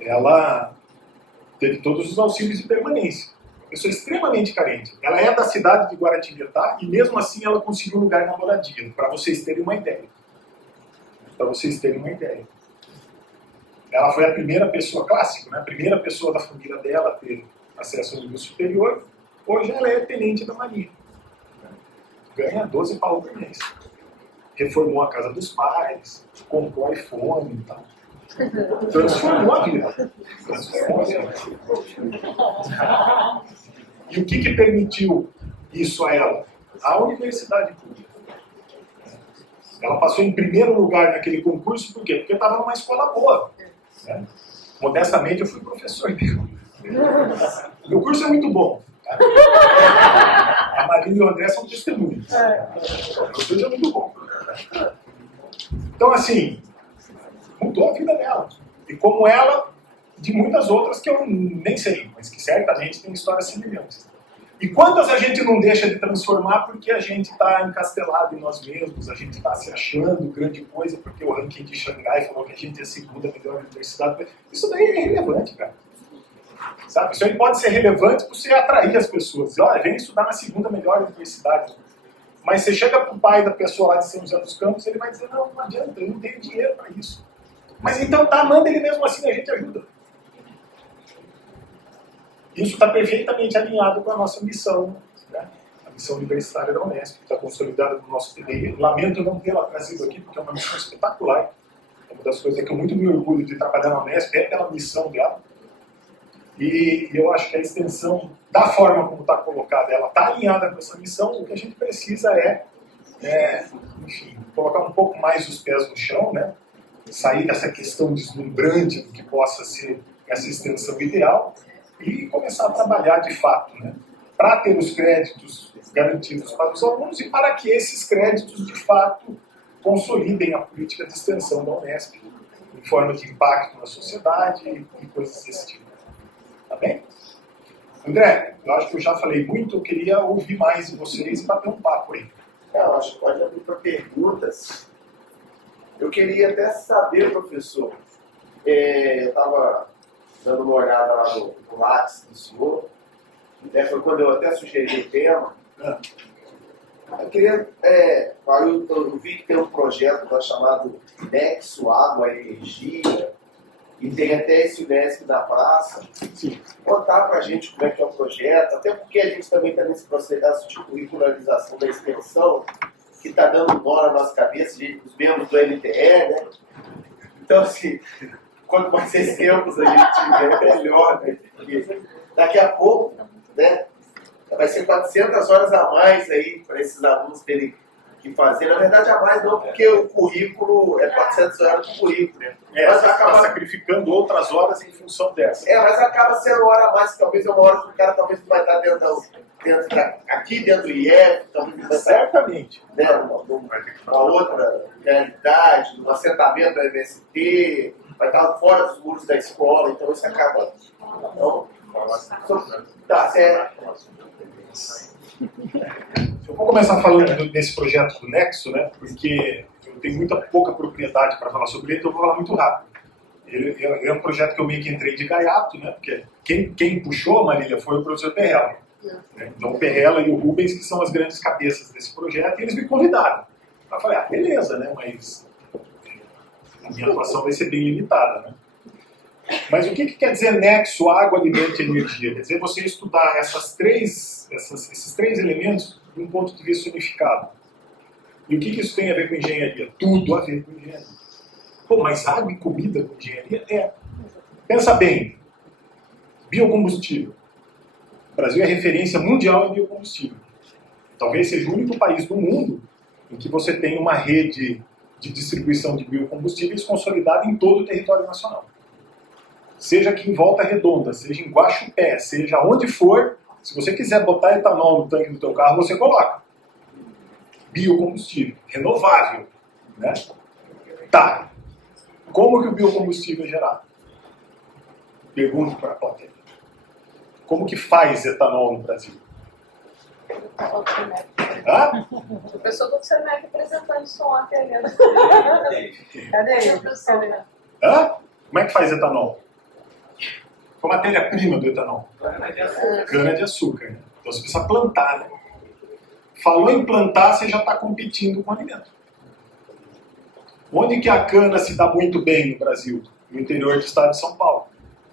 Ela teve todos os auxílios de permanência. Pessoa extremamente carente. Ela é da cidade de Guaratinguetá e mesmo assim ela conseguiu um lugar na moradia, para vocês terem uma ideia. Ela foi a primeira pessoa, clássico, né? A primeira pessoa da família dela a ter acesso ao nível superior. Hoje ela é tenente da Marinha. Ganha 12 pau por mês. Reformou a casa dos pais, comprou iPhone e tal. Transformou a vida. E o que permitiu isso a ela? A universidade pública. Ela passou em primeiro lugar naquele concurso, por quê? Porque estava numa escola boa. Né? Modestamente, eu fui professor dele. Meu curso é muito bom. Tá? A Marina e o André são testemunhas. O curso é muito bom. Então, assim, mudou a vida dela. E como ela, de muitas outras que eu nem sei, mas que certamente tem histórias semelhantes. E quantas a gente não deixa de transformar porque a gente está encastelado em nós mesmos, a gente está se achando grande coisa porque o ranking de Xangai falou que a gente é a segunda melhor universidade. Isso daí é irrelevante, cara. Sabe? Isso aí pode ser relevante para você atrair as pessoas. Olha, vem estudar na segunda melhor universidade. Mas você chega para o pai da pessoa lá de São José dos Campos, ele vai dizer, não adianta, eu não tenho dinheiro para isso. Mas então tá, manda ele mesmo assim, a gente ajuda. Isso está perfeitamente alinhado com a nossa missão, né? A missão universitária da Unesp, que está consolidada no nosso TDI. Lamento não tê-la trazido aqui, porque é uma missão espetacular. É uma das coisas que eu muito me orgulho de trabalhar na Unesp, é pela missão dela. E eu acho que a extensão, da forma como está colocada, ela está alinhada com essa missão. O que a gente precisa enfim, colocar um pouco mais os pés no chão, né? Sair dessa questão deslumbrante do que possa ser essa extensão ideal e começar a trabalhar de fato, né? Para ter os créditos garantidos para os alunos e para que esses créditos, de fato, consolidem a política de extensão da Unesp em forma de impacto na sociedade e coisas desse tipo. Tá bem? André, eu acho que eu já falei muito, eu queria ouvir mais de vocês e bater um papo aí. Eu acho que pode abrir para perguntas. Eu queria até saber, professor, eu estava dando uma olhada lá no Lattes do senhor, foi quando eu até sugeri o tema. Eu queria, eu vi que tem um projeto lá chamado Nexo Água e Energia, e tem até esse Unesp da Praça. Sim. Contar para a gente como é que é o projeto, até porque a gente também está nesse processo de curricularização da extensão, que está dando nó na nossa cabeça, os membros do LTE, né? Então, assim, quanto mais exemplos a gente tiver, melhor, né? Porque daqui a pouco, né, vai ser 400 horas a mais aí para esses alunos terem que fazer. Na verdade, a mais não, porque o currículo é 400 horas do currículo, né? Mas acaba sacrificando outras horas em função dessa. Mas acaba sendo uma hora a mais, talvez é uma hora que o cara talvez não vai estar aqui dentro do IEF, talvez não vai estar, Certamente. né, uma outra realidade, um assentamento da MST, vai estar fora dos muros da escola, então isso acaba. Então, tá certo. Eu vou começar falando desse projeto do Nexo, né? Porque eu tenho pouca propriedade para falar sobre ele, então eu vou falar muito rápido. Ele é um projeto que eu meio que entrei de gaiato, né? Porque quem puxou a Marília foi o professor Perrella. Né? Então o Perrella e o Rubens, que são as grandes cabeças desse projeto, e eles me convidaram. Eu falei, beleza, né? Mas a minha atuação vai ser bem limitada, né? Mas o que quer dizer nexo, água, alimento e energia? Quer dizer você estudar esses três elementos de um ponto de vista unificado. E o que isso tem a ver com engenharia? Tudo a ver com engenharia. Pô, mas água e comida com engenharia? Pensa bem. Biocombustível. O Brasil é referência mundial em biocombustível. Talvez seja o único país do mundo em que você tem uma rede de distribuição de biocombustíveis consolidada em todo o território nacional. Seja aqui em Volta Redonda, seja em Guaxupé, seja onde for, se você quiser botar etanol no tanque do teu carro, você coloca. Biocombustível, renovável, né? Tá. Como que o biocombustível é gerado? Pergunto para a plateia. Como que faz etanol no Brasil? Hã? A pessoa do CEMEC apresentando isso ontem ali. Cadê ele? Hã? Como é que faz etanol? Qual a matéria-prima do etanol? Cana-de-açúcar. Né? Então você precisa plantar, né? Falou em plantar, você já está competindo com o alimento. Onde que a cana se dá muito bem no Brasil? No interior do estado de São Paulo.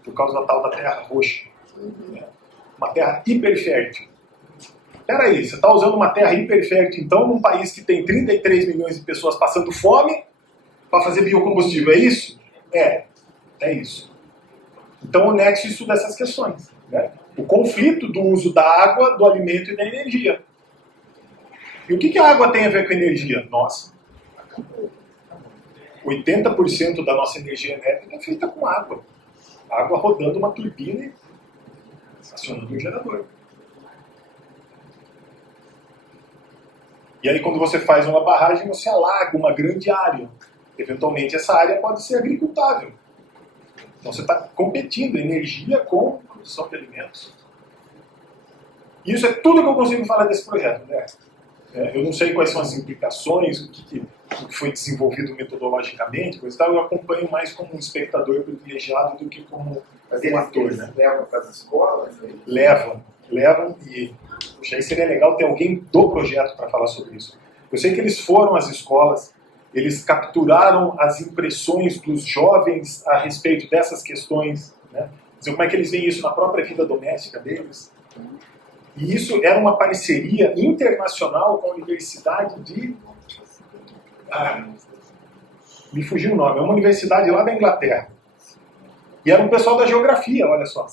Por causa da tal da terra roxa. Né? Uma terra hiperfértil. Peraí, você está usando uma terra hiperfértil, então, num país que tem 33 milhões de pessoas passando fome para fazer biocombustível, é isso? É isso. Então, o Nexo estuda essas questões. Né? O conflito do uso da água, do alimento e da energia. E o que a água tem a ver com energia? Nossa. 80% da nossa energia elétrica é feita com água. Água rodando uma turbina e acionando um gerador. E aí, quando você faz uma barragem, você alaga uma grande área. Eventualmente, essa área pode ser agricultável. Então, você está competindo energia com produção de alimentos. E isso é tudo que eu consigo falar desse projeto, né? Eu não sei quais são as implicações, o que foi desenvolvido metodologicamente, coisa e tal. Eu acompanho mais como um espectador privilegiado do que como um ator. Né? Levam para as escolas? Levam e puxa, aí seria legal ter alguém do projeto para falar sobre isso. Eu sei que eles foram às escolas, eles capturaram as impressões dos jovens a respeito dessas questões, né? Dizer, como é que eles veem isso na própria vida doméstica deles. E isso era uma parceria internacional com a Universidade de... me fugiu o nome. É uma universidade lá da Inglaterra. E era um pessoal da geografia, olha só.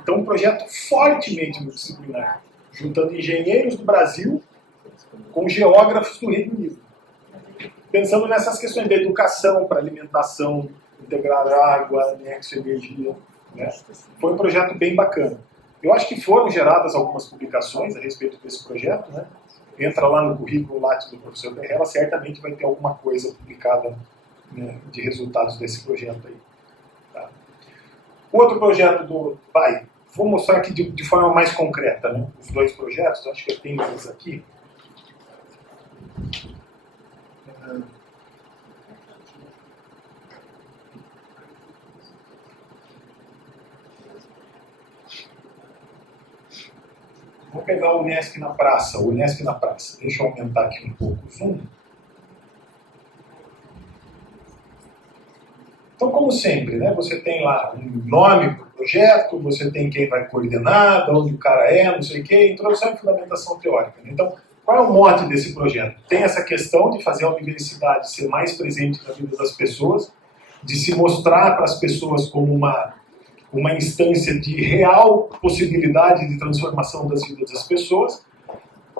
Então, um projeto fortemente multidisciplinar, juntando engenheiros do Brasil com geógrafos do Reino Unido. Pensando nessas questões da educação para alimentação, integrar água, nexo, energia. Né? Foi um projeto bem bacana. Eu acho que foram geradas algumas publicações a respeito desse projeto. Né? Entra lá no currículo Lattes do professor Berrella, certamente vai ter alguma coisa publicada, né, de resultados desse projeto aí. Tá? Outro projeto vou mostrar aqui de forma mais concreta, né? Os dois projetos, acho que eu tenho eles aqui. Vou pegar o Unesc na Praça. Deixa eu aumentar aqui um pouco o zoom. Então, como sempre, né, você tem lá um nome para o projeto, você tem quem vai coordenar, de onde o cara é, não sei o quê, introdução e fundamentação teórica. Né? Então, qual é o mote desse projeto? Tem essa questão de fazer a universidade ser mais presente na vida das pessoas, de se mostrar para as pessoas como uma instância de real possibilidade de transformação das vidas das pessoas,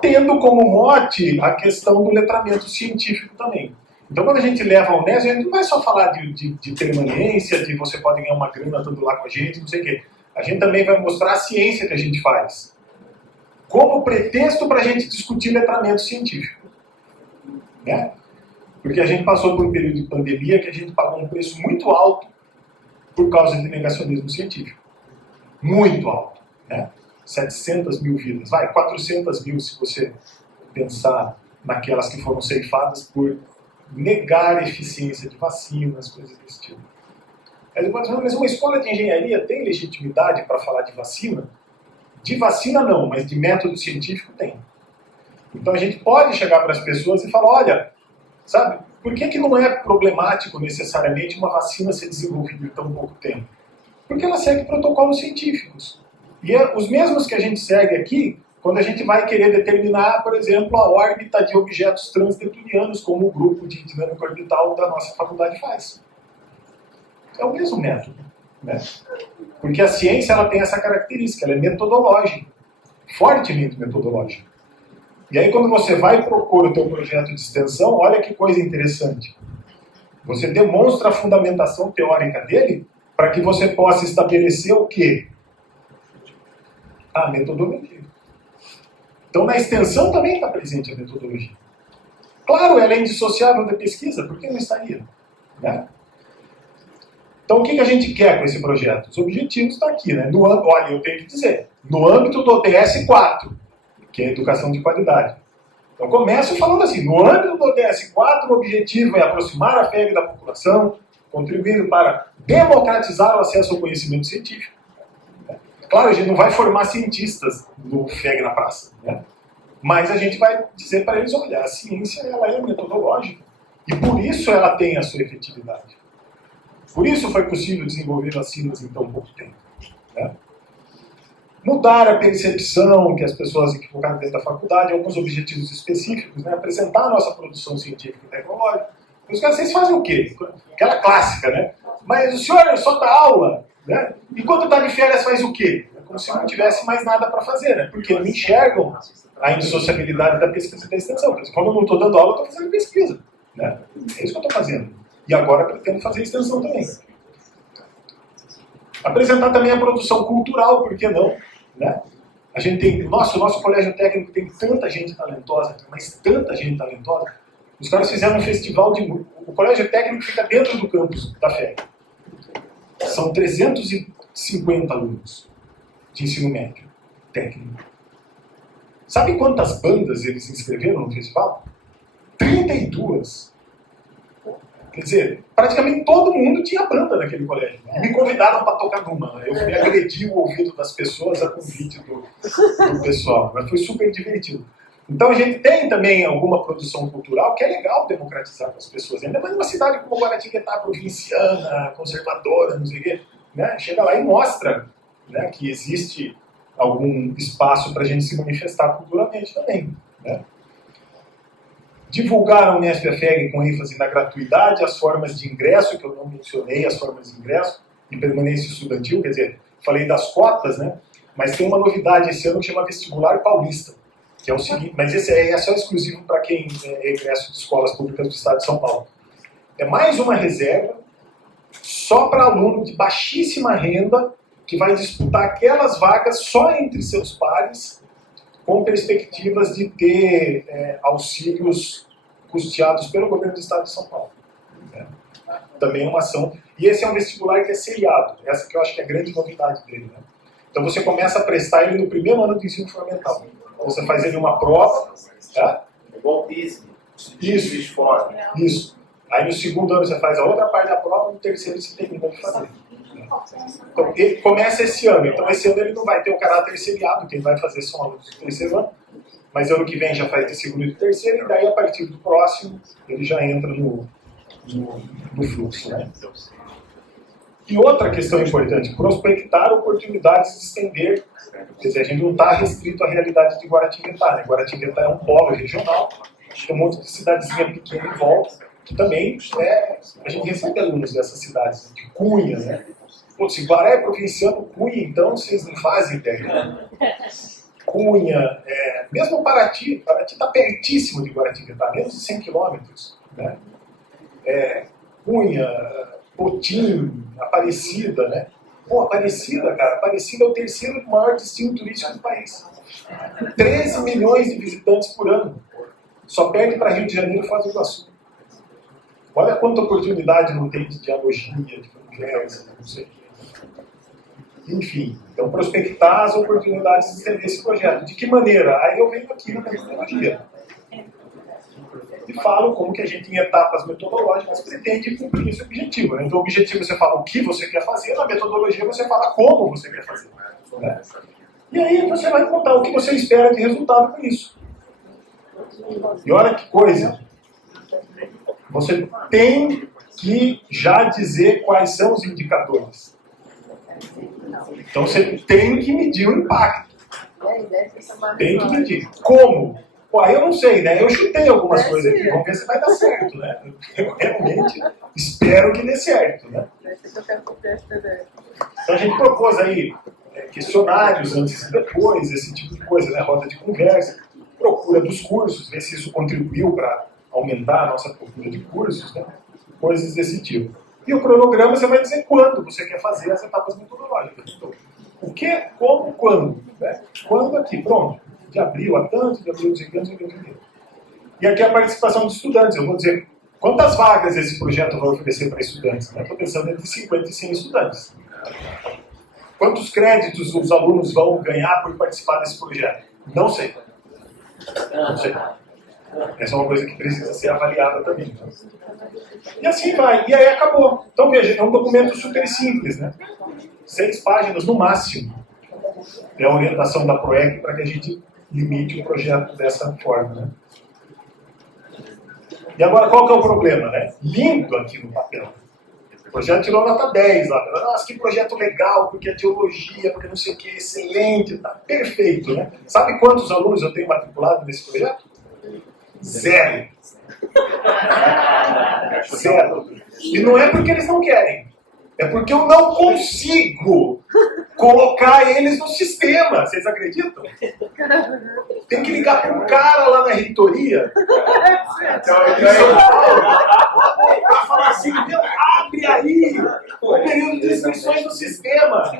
tendo como mote a questão do letramento científico também. Então, quando a gente leva a Unesco, a gente não vai só falar de permanência, de você pode ganhar uma grana estando lá com a gente, não sei o quê. A gente também vai mostrar a ciência que a gente faz, como pretexto para a gente discutir letramento científico. Né? Porque a gente passou por um período de pandemia que a gente pagou um preço muito alto por causa de negacionismo científico. Muito alto. Né? 700 mil vidas. 400 mil se você pensar naquelas que foram ceifadas por negar a eficiência de vacinas, coisas desse tipo. Mas uma escola de engenharia tem legitimidade para falar de vacina? De vacina não, mas de método científico tem. Então a gente pode chegar para as pessoas e falar, olha, sabe, por que não é problemático necessariamente uma vacina ser desenvolvida em tão pouco tempo? Porque ela segue protocolos científicos. E é os mesmos que a gente segue aqui, quando a gente vai querer determinar, por exemplo, a órbita de objetos transneptunianos, como o grupo de dinâmica orbital da nossa faculdade faz. É o mesmo método. Né? Porque a ciência ela tem essa característica, ela é metodológica, fortemente metodológica. E aí quando você vai propor o teu projeto de extensão, olha que coisa interessante. Você demonstra a fundamentação teórica dele para que você possa estabelecer o quê? A metodologia. Então na extensão também está presente a metodologia. Claro, ela é indissociável da pesquisa, por que não estaria? Né? Então o que a gente quer com esse projeto? Os objetivos estão aqui, né? Olha, eu tenho que dizer, no âmbito do ODS 4, que é a educação de qualidade. Então começo falando assim, no âmbito do ODS 4, o objetivo é aproximar a FEG da população, contribuindo para democratizar o acesso ao conhecimento científico. Claro, a gente não vai formar cientistas no FEG na praça, né? Mas a gente vai dizer para eles, olha, a ciência ela é metodológica e por isso ela tem a sua efetividade. Por isso foi possível desenvolver vacinas em tão pouco tempo. Né? Mudar a percepção que as pessoas equivocaram dentro da faculdade, alguns objetivos específicos, né? Apresentar a nossa produção científica e tecnológica. Os caras, vocês fazem o quê? Aquela clássica, né? Mas o senhor só dá aula, né? E quando está de férias faz o quê? É como se não tivesse mais nada para fazer, né? Porque não enxergam a indissociabilidade da pesquisa e da extensão. Quando eu não estou dando aula, eu estou fazendo pesquisa. Né? É isso que eu estou fazendo. E agora pretendo fazer extensão também. Apresentar também a produção cultural, por que não? Né? A gente tem, o nosso colégio técnico tem tanta gente talentosa, mas tanta gente talentosa. Os caras fizeram um festival de música. O colégio técnico fica dentro do campus da FEG. São 350 alunos de ensino médio técnico. Sabe quantas bandas eles inscreveram no festival? 32. Quer dizer, praticamente todo mundo tinha banda naquele colégio. Me convidaram para tocar numa. Eu fui agredir o ouvido das pessoas a convite do pessoal. Mas foi super divertido. Então a gente tem também alguma produção cultural que é legal democratizar para as pessoas. Ainda mais numa cidade como Guaratinguetá, provinciana, conservadora, não sei o quê. Né? Chega lá e mostra, né, que existe algum espaço para a gente se manifestar culturalmente também. Né? Divulgar a Unesp e a FEG com ênfase na gratuidade, as formas de ingresso, que eu não mencionei, as formas de ingresso e permanência estudantil, quer dizer, falei das cotas, né? Mas tem uma novidade esse ano que chama Vestibular Paulista, que é o seguinte, mas esse é só exclusivo para quem é egresso de escolas públicas do estado de São Paulo. É mais uma reserva só para aluno de baixíssima renda que vai disputar aquelas vagas só entre seus pares, com perspectivas de ter auxílios custeados pelo governo do estado de São Paulo. Né? Também é uma ação. E esse é um vestibular que é seriado. Essa que eu acho que é a grande novidade dele. Né? Então você começa a prestar ele no primeiro ano do ensino fundamental. Então, você faz ele uma prova. Tá? Igual ISME. Isso. Isso. Aí no segundo ano você faz a outra parte da prova, no terceiro você termina de fazer. Então, ele começa esse ano. Então, esse ano ele não vai ter o caráter seriado, quem vai fazer são alunos do terceiro ano. Mas ano que vem já faz de segundo e de terceiro, e daí, a partir do próximo, ele já entra no fluxo. Né? E outra questão importante, prospectar oportunidades de estender. Quer dizer, a gente não está restrito à realidade de Guaratinguetá. Né? Guaratinguetá é um polo regional, tem um monte de cidadezinha pequena em volta, que também a gente recebe alunos dessas cidades, de Cunha, né? Pô, se Guará é provinciano, Cunha, então vocês não fazem ideia. Cunha, mesmo Paraty está pertíssimo de Guaratinguetá, menos de 100 quilômetros. Né? Cunha, Potim, Aparecida, né? Pô, Aparecida, cara, Aparecida é o terceiro maior destino turístico do país. 13 milhões de visitantes por ano. Só perde para Rio de Janeiro e Foz do Iguaçu. Olha quanta oportunidade não tem de dialogia, de conversa, não sei o quê. Enfim, então prospectar as oportunidades de estender esse projeto. De que maneira? Aí eu venho aqui na metodologia. E falo como que a gente, em etapas metodológicas, pretende cumprir esse objetivo. Né? Então, o objetivo você fala o que você quer fazer, na metodologia você fala como você quer fazer. Né? E aí você vai contar o que você espera de resultado com isso. E olha que coisa. Você tem que já dizer quais são os indicadores. Então você tem que medir o impacto. Tem que medir. Como? Pô, aí eu não sei, né? Eu chutei algumas coisas aqui, vamos ver se vai dar certo, né? Eu realmente espero que dê certo, né? Então a gente propôs aí questionários antes e depois, esse tipo de coisa, né? Roda de conversa. procura dos cursos, ver se isso contribuiu para aumentar a nossa procura de cursos, né? Coisas desse tipo. E o cronograma você vai dizer quando você quer fazer as etapas metodológicas. Então, o que, como, quando. Né? Quando aqui, pronto. De abril a tanto, de abril a tanto. E aqui a participação dos estudantes. Eu vou dizer quantas vagas esse projeto vai oferecer para estudantes. Né? Estou pensando entre 50 e 100 estudantes. Quantos créditos os alunos vão ganhar por participar desse projeto? Não sei. Não sei. Essa é uma coisa que precisa ser avaliada também. E assim vai. E aí acabou. Então veja, é um documento super simples, né? 6 páginas no máximo. É a orientação da PROEC para que a gente limite o projeto dessa forma, né? E agora qual que é o problema, né? Lindo aqui no papel. O projeto tirou nota 10 lá. Nossa, que projeto legal, porque a teologia, porque não sei o que, excelente, tá perfeito, né? Sabe quantos alunos eu tenho matriculado nesse projeto? 0. 0. E não é porque eles não querem. É porque eu não consigo colocar eles no sistema. Vocês acreditam? Tem que ligar para um cara lá na reitoria em São Paulo para falar assim, meu, abre aí o período de inscrições no sistema.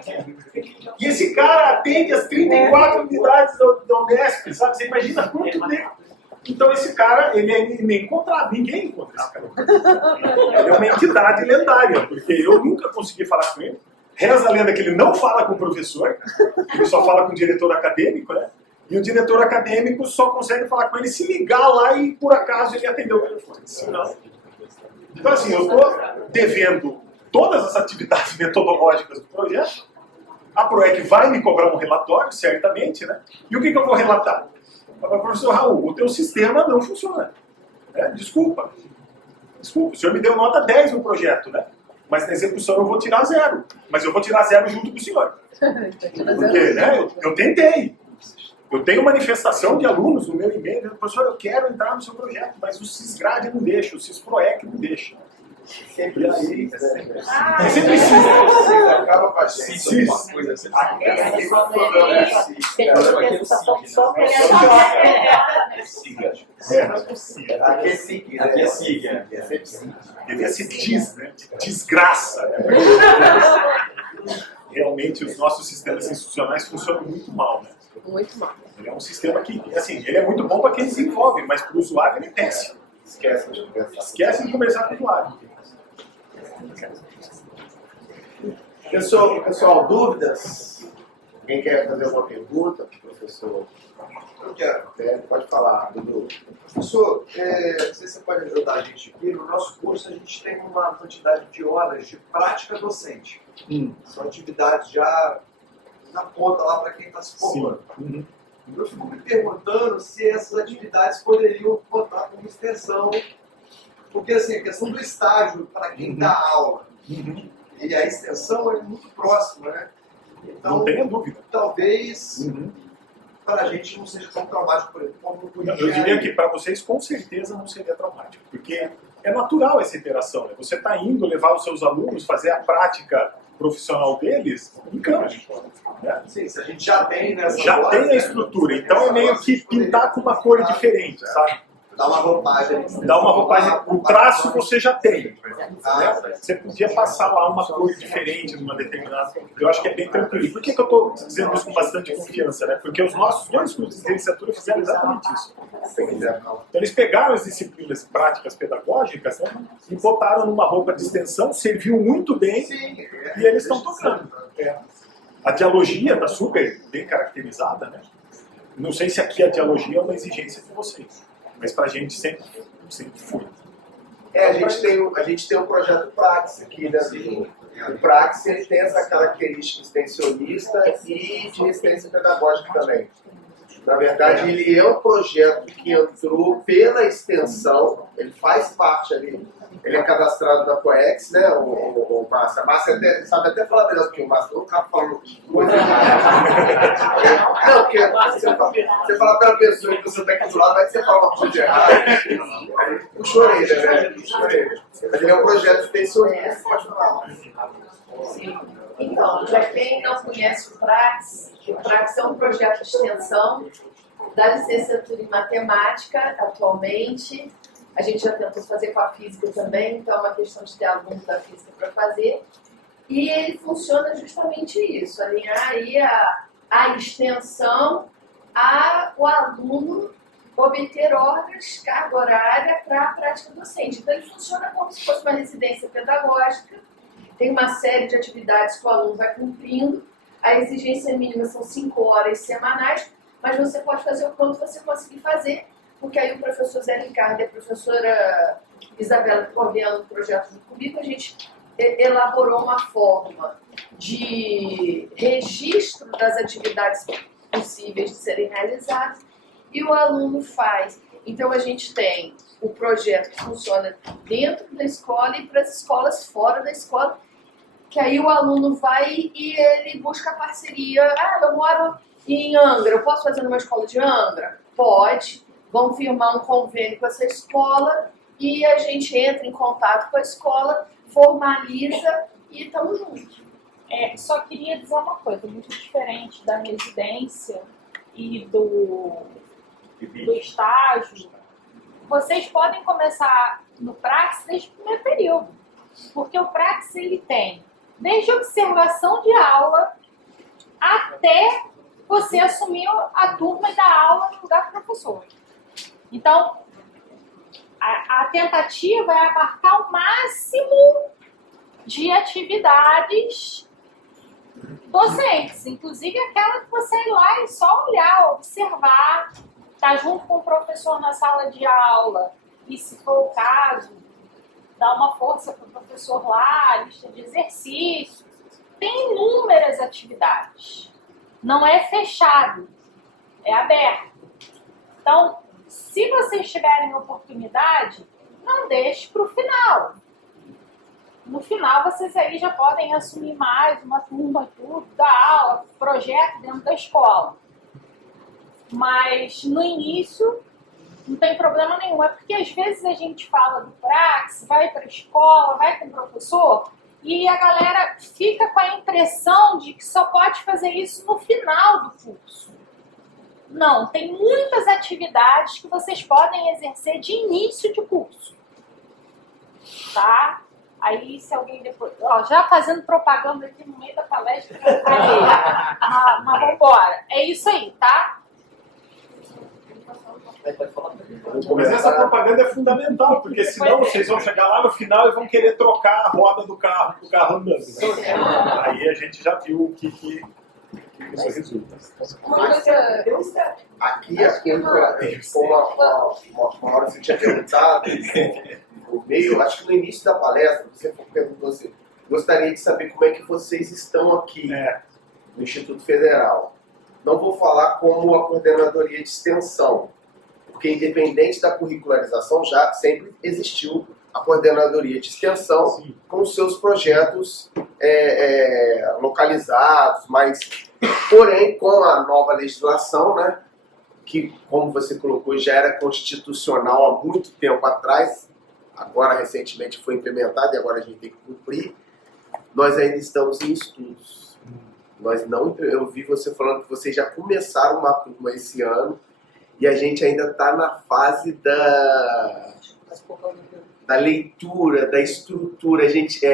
E esse cara atende as 34 unidades da Unesp, sabe? Você imagina quanto tempo. Então esse cara, ele é inencontrável, ninguém encontra esse cara. Ele é uma entidade lendária, porque eu nunca consegui falar com ele. Reza a lenda que ele não fala com o professor, ele só fala com o diretor acadêmico, né? E o diretor acadêmico só consegue falar com ele se ligar lá e por acaso ele atendeu o telefone. Senão... Então assim, eu estou devendo todas as atividades metodológicas do projeto, a PROEC vai me cobrar um relatório, certamente, né? E o que eu vou relatar? Professor Raul, o teu sistema não funciona. Desculpa. Desculpa, o senhor me deu nota 10 no projeto, né? Mas na execução eu vou tirar 0. Mas eu vou tirar 0 junto com o senhor. Porque, né, eu tentei. Eu tenho manifestação de alunos no meu e-mail, dizendo, professor, eu quero entrar no seu projeto, mas o Sisgrade não deixa, o Sisproec não deixa. Sempre assim. Sempre sim. Acaba com a gente. Aqui é SIG. Aqui é SIG. Devia ser né? Desgraça. Né? Realmente os nossos sistemas institucionais funcionam muito mal, né? Muito mal. Ele é um sistema que, assim, ele é muito bom para quem desenvolve, mas para o usuário ele é péssimo. Esquece de conversar com o usuário. Pessoal, dúvidas? Quem quer fazer alguma pergunta para o professor? Eu quero. Pode falar, Dudu. Professor, não sei se você pode ajudar a gente aqui. No nosso curso a gente tem uma quantidade de horas de prática docente. São atividades já na ponta lá para quem está se formando. Eu fico me perguntando se essas atividades poderiam contar como extensão. Porque assim, a questão do estágio para quem dá aula e a extensão é muito próxima, né? Então, não tenha dúvida. Talvez para a gente não seja tão traumático, por exemplo, como o Eu diria que para vocês com certeza não seria traumático, porque é natural essa interação. Né? Você está indo levar os seus alunos fazer a prática profissional deles em campo. Né? Sim, se a gente já tem nessa já tem a estrutura, então é meio que pintar com uma cor diferente, sabe? Dá uma roupagem. Dá uma roupagem. O traço você já tem. Você podia passar lá uma cor diferente numa determinada. Eu acho que é bem tranquilo. Por que eu estou dizendo isso com bastante confiança? Né? Porque os nossos 2 cursos de licenciatura fizeram exatamente isso. Então eles pegaram as disciplinas práticas pedagógicas, né, e botaram numa roupa de extensão, serviu muito bem e eles estão tocando. A dialogia está super bem caracterizada. Né? Não sei se aqui a dialogia é uma exigência de vocês. Mas pra gente sempre foi. A gente tem um projeto Praxis aqui, né? O Praxis ele tem essa característica extensionista e de residência pedagógica também. Na verdade, ele é um projeto que entrou pela extensão, ele faz parte ali, ele é cadastrado na Coex, né, o Márcio. A Márcia sabe até falar melhor do que o Márcio, o cara falou coisa. Não, porque você fala pela pessoa que você está aqui do lado, vai que você fala uma coisa de errado. Aí puxou a orelha, né? Puxou a orelha. Mas ele é um projeto extensionista, pode falar. Então, para quem não conhece o Praxis é um projeto de extensão da licenciatura em matemática, atualmente. A gente já tentou fazer com a física também, então é uma questão de ter aluno da física para fazer. E ele funciona justamente isso, alinhar aí a extensão o aluno obter horas, carga horária para a prática docente. Então ele funciona como se fosse uma residência pedagógica, tem uma série de atividades que o aluno vai cumprindo, a exigência mínima são 5 horas semanais, mas você pode fazer o quanto você conseguir fazer, porque aí o professor Zé Ricardo e a professora Isabela, coordenando o projeto junto comigo, a gente elaborou uma forma de registro das atividades possíveis de serem realizadas e o aluno faz. Então a gente tem o projeto que funciona dentro da escola e para as escolas fora da escola, que aí o aluno vai e ele busca parceria. Ah, eu moro em Angra, eu posso fazer numa escola de Angra? Pode. Vamos firmar um convênio com essa escola e a gente entra em contato com a escola, formaliza e estamos juntos. Só queria dizer uma coisa, muito diferente da residência e do estágio. Vocês podem começar no Praxis desde o primeiro período, porque o Praxis ele tem desde a observação de aula até você assumir a turma e dar aula no lugar do professor. Então, a tentativa é abarcar o máximo de atividades docentes, inclusive aquela que você ir lá e só olhar, observar, estar junto com o professor na sala de aula e, se for o caso, dar uma força para o professor lá, lista de exercícios. Tem inúmeras atividades. Não é fechado, é aberto. Então, se vocês tiverem oportunidade, não deixe para o final. No final, vocês aí já podem assumir mais uma turma, tudo, dar aula, projeto dentro da escola. Mas no início, não tem problema nenhum. É porque às vezes a gente fala do Praxis, vai para a escola, vai com o professor, e a galera fica com a impressão de que só pode fazer isso no final do curso. Não, tem muitas atividades que vocês podem exercer de início de curso. Tá? Aí, se alguém depois... já fazendo propaganda aqui no meio da palestra, mas vamos embora. É isso aí, tá? Mas essa propaganda é fundamental, porque senão vocês vão chegar lá no final e vão querer trocar a roda do carro andando. Né? Aí a gente já viu o que isso resulta. Uma coisa... Aqui uma hora você tinha perguntado, no meio, acho que no início da palestra, você perguntou assim, gostaria de saber como é que vocês estão aqui no Instituto Federal. Não vou falar como a coordenadoria de extensão, porque independente da curricularização, já sempre existiu a coordenadoria de extensão. Sim. Com os seus projetos localizados, mas, porém, com a nova legislação, né, que, como você colocou, já era constitucional há muito tempo atrás, agora recentemente foi implementada e agora a gente tem que cumprir, nós ainda estamos em estudos. Eu vi você falando que vocês já começaram uma turma esse ano e a gente ainda está na fase da leitura, da estrutura. A gente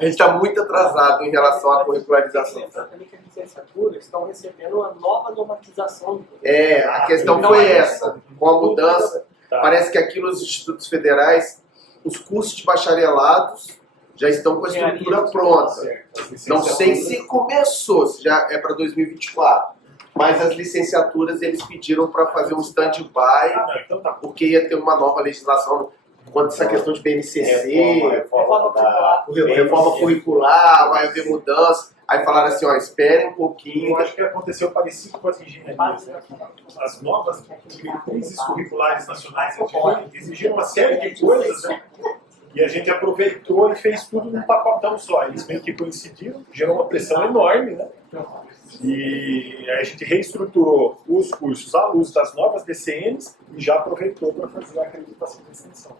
está muito atrasado em relação à curricularização. Também que as licenciaturas estão recebendo uma nova normatização. A questão foi essa. Com a mudança, parece que aqui nos institutos federais, os cursos de bacharelados já estão com a estrutura pronta. Não sei se começou, se já é para 2024. Mas as licenciaturas eles pediram para fazer um stand-by, porque ia ter uma nova legislação quanto a essa questão de BNCC, reforma curricular, vai haver mudança. Aí falaram assim, esperem um pouquinho. Eu acho que aconteceu parecido com as engenharias. Né? As novas diretrizes curriculares nacionais exigiram uma série de coisas, né? E a gente aproveitou e fez tudo num pacotão só. Eles meio que coincidiram, gerou uma pressão enorme, né? E aí a gente reestruturou os cursos à luz das novas DCMs e já aproveitou para fazer a acreditação da extensão.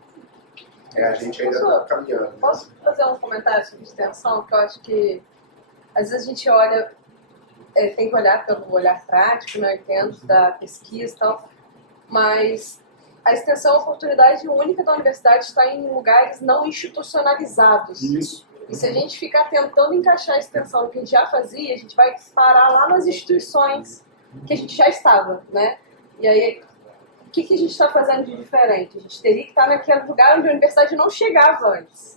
A gente ainda está caminhando. Posso fazer um comentário sobre extensão? Que eu acho que às vezes a gente olha tem que olhar pelo olhar prático, né? Eu entendo da pesquisa e tal, mas a extensão é uma oportunidade única da universidade estar em lugares não institucionalizados. Isso. E se a gente ficar tentando encaixar a extensão que a gente já fazia, a gente vai parar lá nas instituições que a gente já estava, né? E aí, o que a gente está fazendo de diferente? A gente teria que estar naquele lugar onde a universidade não chegava antes.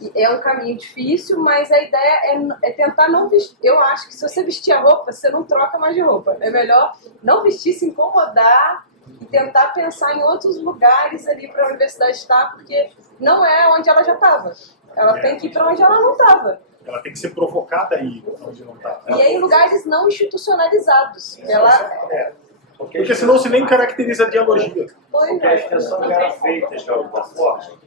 E é um caminho difícil, mas a ideia é tentar não vestir. Eu acho que se você vestir a roupa, você não troca mais de roupa. É melhor não vestir, se incomodar e tentar pensar em outros lugares ali para a universidade estar, porque não é onde ela já estava. Ela tem que ir para onde ela não estava. Ela tem que ser provocada aí, onde não está. E aí, em lugares não institucionalizados. Porque senão você nem caracteriza a dialogia. Porque a extensão já era feita de alguma forma.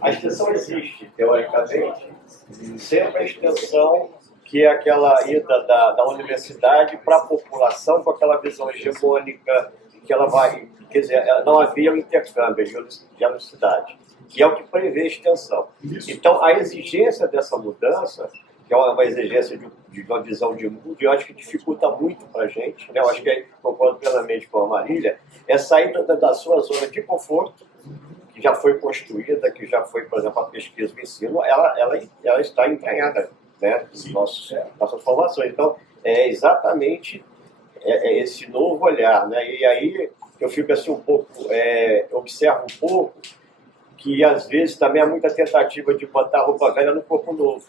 A extensão existe, teoricamente, sempre a extensão que é aquela ida da universidade para a população com aquela visão hegemônica, que ela vai, quer dizer, não havia um intercâmbio de universidade, que é o que prevê a extensão. Então, a exigência dessa mudança, que é uma exigência de uma visão de mundo, eu acho que dificulta muito para a gente, né? Eu acho que, concordo plenamente com a Marília, é sair da sua zona de conforto, que já foi construída, que já foi, por exemplo, a pesquisa do ensino, ela está entranhada, né, nossas formações. Então, é exatamente esse novo olhar, né? E aí eu fico assim um pouco, observo um pouco que às vezes também há muita tentativa de botar roupa velha no corpo novo.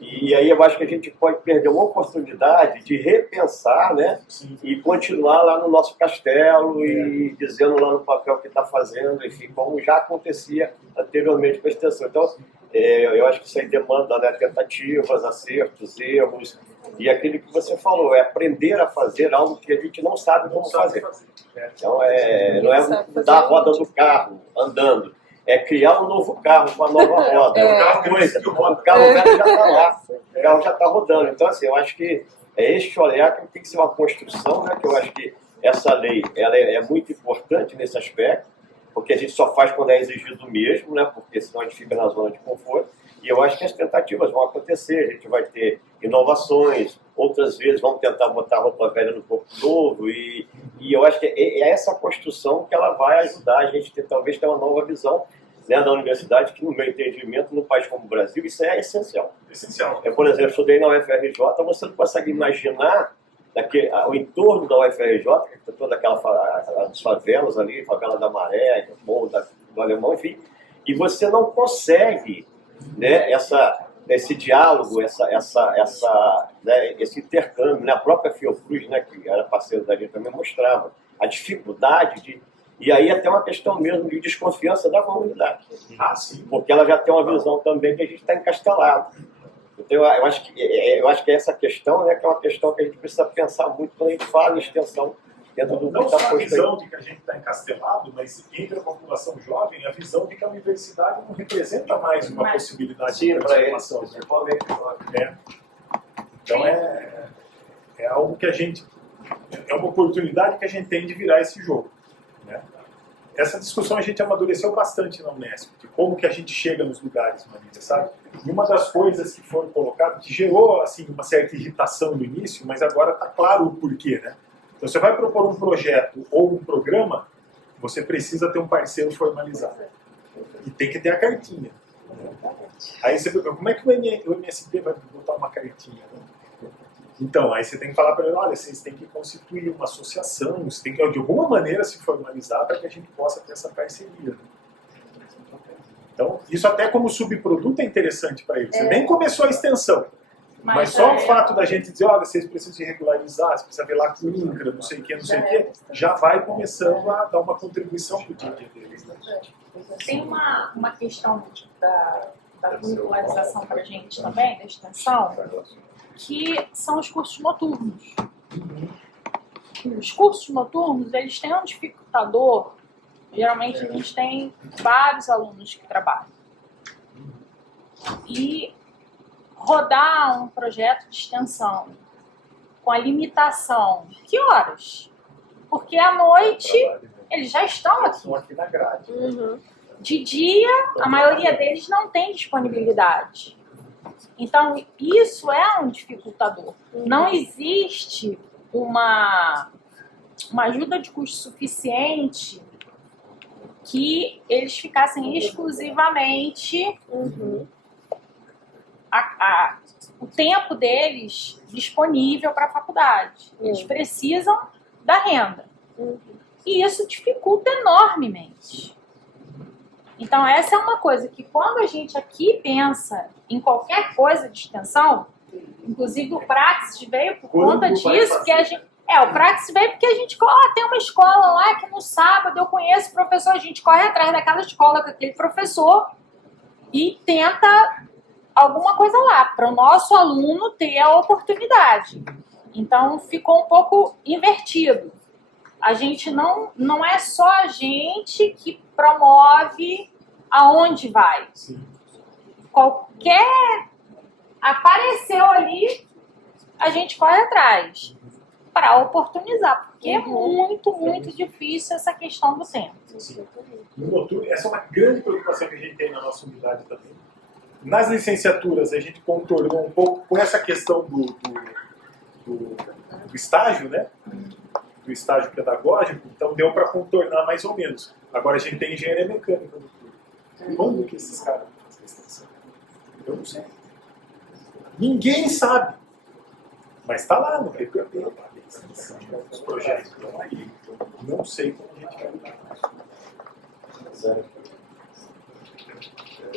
E aí eu acho que a gente pode perder uma oportunidade de repensar, né? E continuar lá no nosso castelo e dizendo lá no papel o que está fazendo, enfim, como já acontecia anteriormente com a extensão. Então, eu acho que isso aí demanda, né, tentativas, acertos, erros, e aquilo que você falou, é aprender a fazer algo que a gente não sabe como fazer. Então, não é mudar a roda do carro andando, é criar um novo carro com a nova roda. O carro velho já está lá, o carro já está rodando. Então, assim, eu acho que é este olhar que tem que ser uma construção, né, que eu acho que essa lei ela é muito importante nesse aspecto, porque a gente só faz quando é exigido mesmo, né, porque senão a gente fica na zona de conforto. E eu acho que as tentativas vão acontecer, a gente vai ter inovações, outras vezes vamos tentar botar roupa velha no corpo novo, e eu acho que é essa construção que ela vai ajudar a gente talvez ter uma nova visão, né, da universidade, que no meu entendimento, num país como o Brasil, isso é essencial. Por exemplo, estudei na UFRJ, você não consegue imaginar o entorno da UFRJ, toda as favelas ali, favela da Maré, Morro do Alemão, enfim, e você não consegue, né, esse diálogo, né, esse intercâmbio, né, a própria Fiocruz, né, que era parceira da gente, também mostrava a dificuldade e aí até uma questão mesmo de desconfiança da comunidade, porque ela já tem uma visão também que a gente está encastelado. Então eu acho que essa questão, né, que é uma questão que a gente precisa pensar muito quando a gente fala em extensão dentro do não só a visão de que a gente está encastelado, mas entre a população jovem, a visão de que a universidade não representa mais uma possibilidade de transformação. Então é algo que a gente... É uma oportunidade que a gente tem de virar esse jogo, né? Essa discussão a gente amadureceu bastante na Unesp, de como que a gente chega nos lugares, Marília, sabe? E uma das coisas que foram colocadas, que gerou assim, uma certa irritação no início, mas agora está claro o porquê, né? Então, você vai propor um projeto ou um programa, você precisa ter um parceiro formalizado. E tem que ter a cartinha. Aí você pergunta, como é que o MSP vai botar uma cartinha? Então, aí você tem que falar para ele, olha, vocês têm que constituir uma associação, você tem que, de alguma maneira, se formalizar para que a gente possa ter essa parceria. Então, isso até como subproduto é interessante para eles. Você nem começou a extensão. Mas só o fato da gente dizer, olha, vocês precisam se regularizar, você precisa ver lá com o INCRA, não sei o que, já vai começando a dar uma contribuição para o dia a dia deles. Né? Tem uma questão da regularização para a gente também, da extensão, que são os cursos noturnos. Os cursos noturnos, eles têm um dificultador, geralmente a gente tem vários alunos que trabalham. E rodar um projeto de extensão com a limitação, que horas? Porque à noite eles já estão aqui na grade. De dia, a maioria deles não tem disponibilidade. Então, isso é um dificultador. Não existe uma ajuda de custo suficiente que eles ficassem exclusivamente o tempo deles disponível para a faculdade. Eles precisam da renda. E isso dificulta enormemente. Então, essa é uma coisa que quando a gente aqui pensa em qualquer coisa de extensão, inclusive o Praxis veio por conta disso, que a gente... o Praxis veio porque a gente tem uma escola lá que no sábado eu conheço o professor, a gente corre atrás daquela escola com aquele professor e tenta alguma coisa lá, para o nosso aluno ter a oportunidade. Então, ficou um pouco invertido. A gente não é só a gente que promove aonde vai. Sim. Qualquer apareceu ali, a gente corre atrás para oportunizar, porque é muito difícil essa questão do tempo. Sim. No noturno, essa é uma grande preocupação que a gente tem na nossa unidade também. Nas licenciaturas, a gente contornou um pouco com essa questão do estágio, né? Do estágio pedagógico, então deu para contornar mais ou menos. Agora a gente tem engenharia mecânica no turno. Quando que esses caras vão fazer extensão? Eu não sei. Ninguém sabe. Mas está lá no PQP. Os projetos estão aí. Não sei como a gente vai lidar.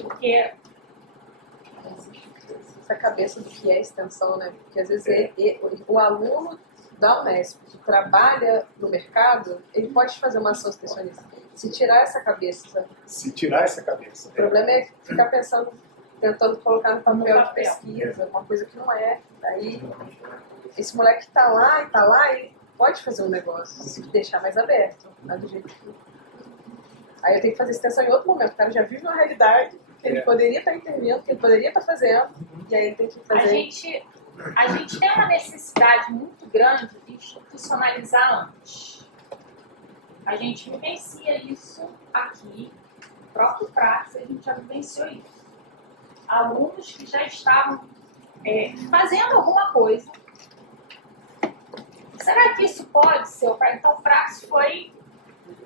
Porque essa cabeça do que é extensão, né? Porque às vezes o aluno da Unesp que trabalha no mercado, ele pode fazer uma ação extensionista. Se tirar essa cabeça. O problema é ficar pensando, tentando colocar no papel de pesquisa, uma coisa que não é. Aí, esse moleque que tá lá, ele pode fazer um negócio, se deixar mais aberto, né, do jeito que... Aí eu tenho que fazer extensão em outro momento, o cara já vive uma realidade que ele poderia estar intervindo, que ele poderia estar fazendo, e aí ele tem que fazer... A gente tem uma necessidade muito grande de institucionalizar antes. A gente vivencia isso aqui, no próprio Praxis, a gente já vivenciou isso. Alunos que já estavam fazendo alguma coisa. Será que isso pode ser? Então o Praxis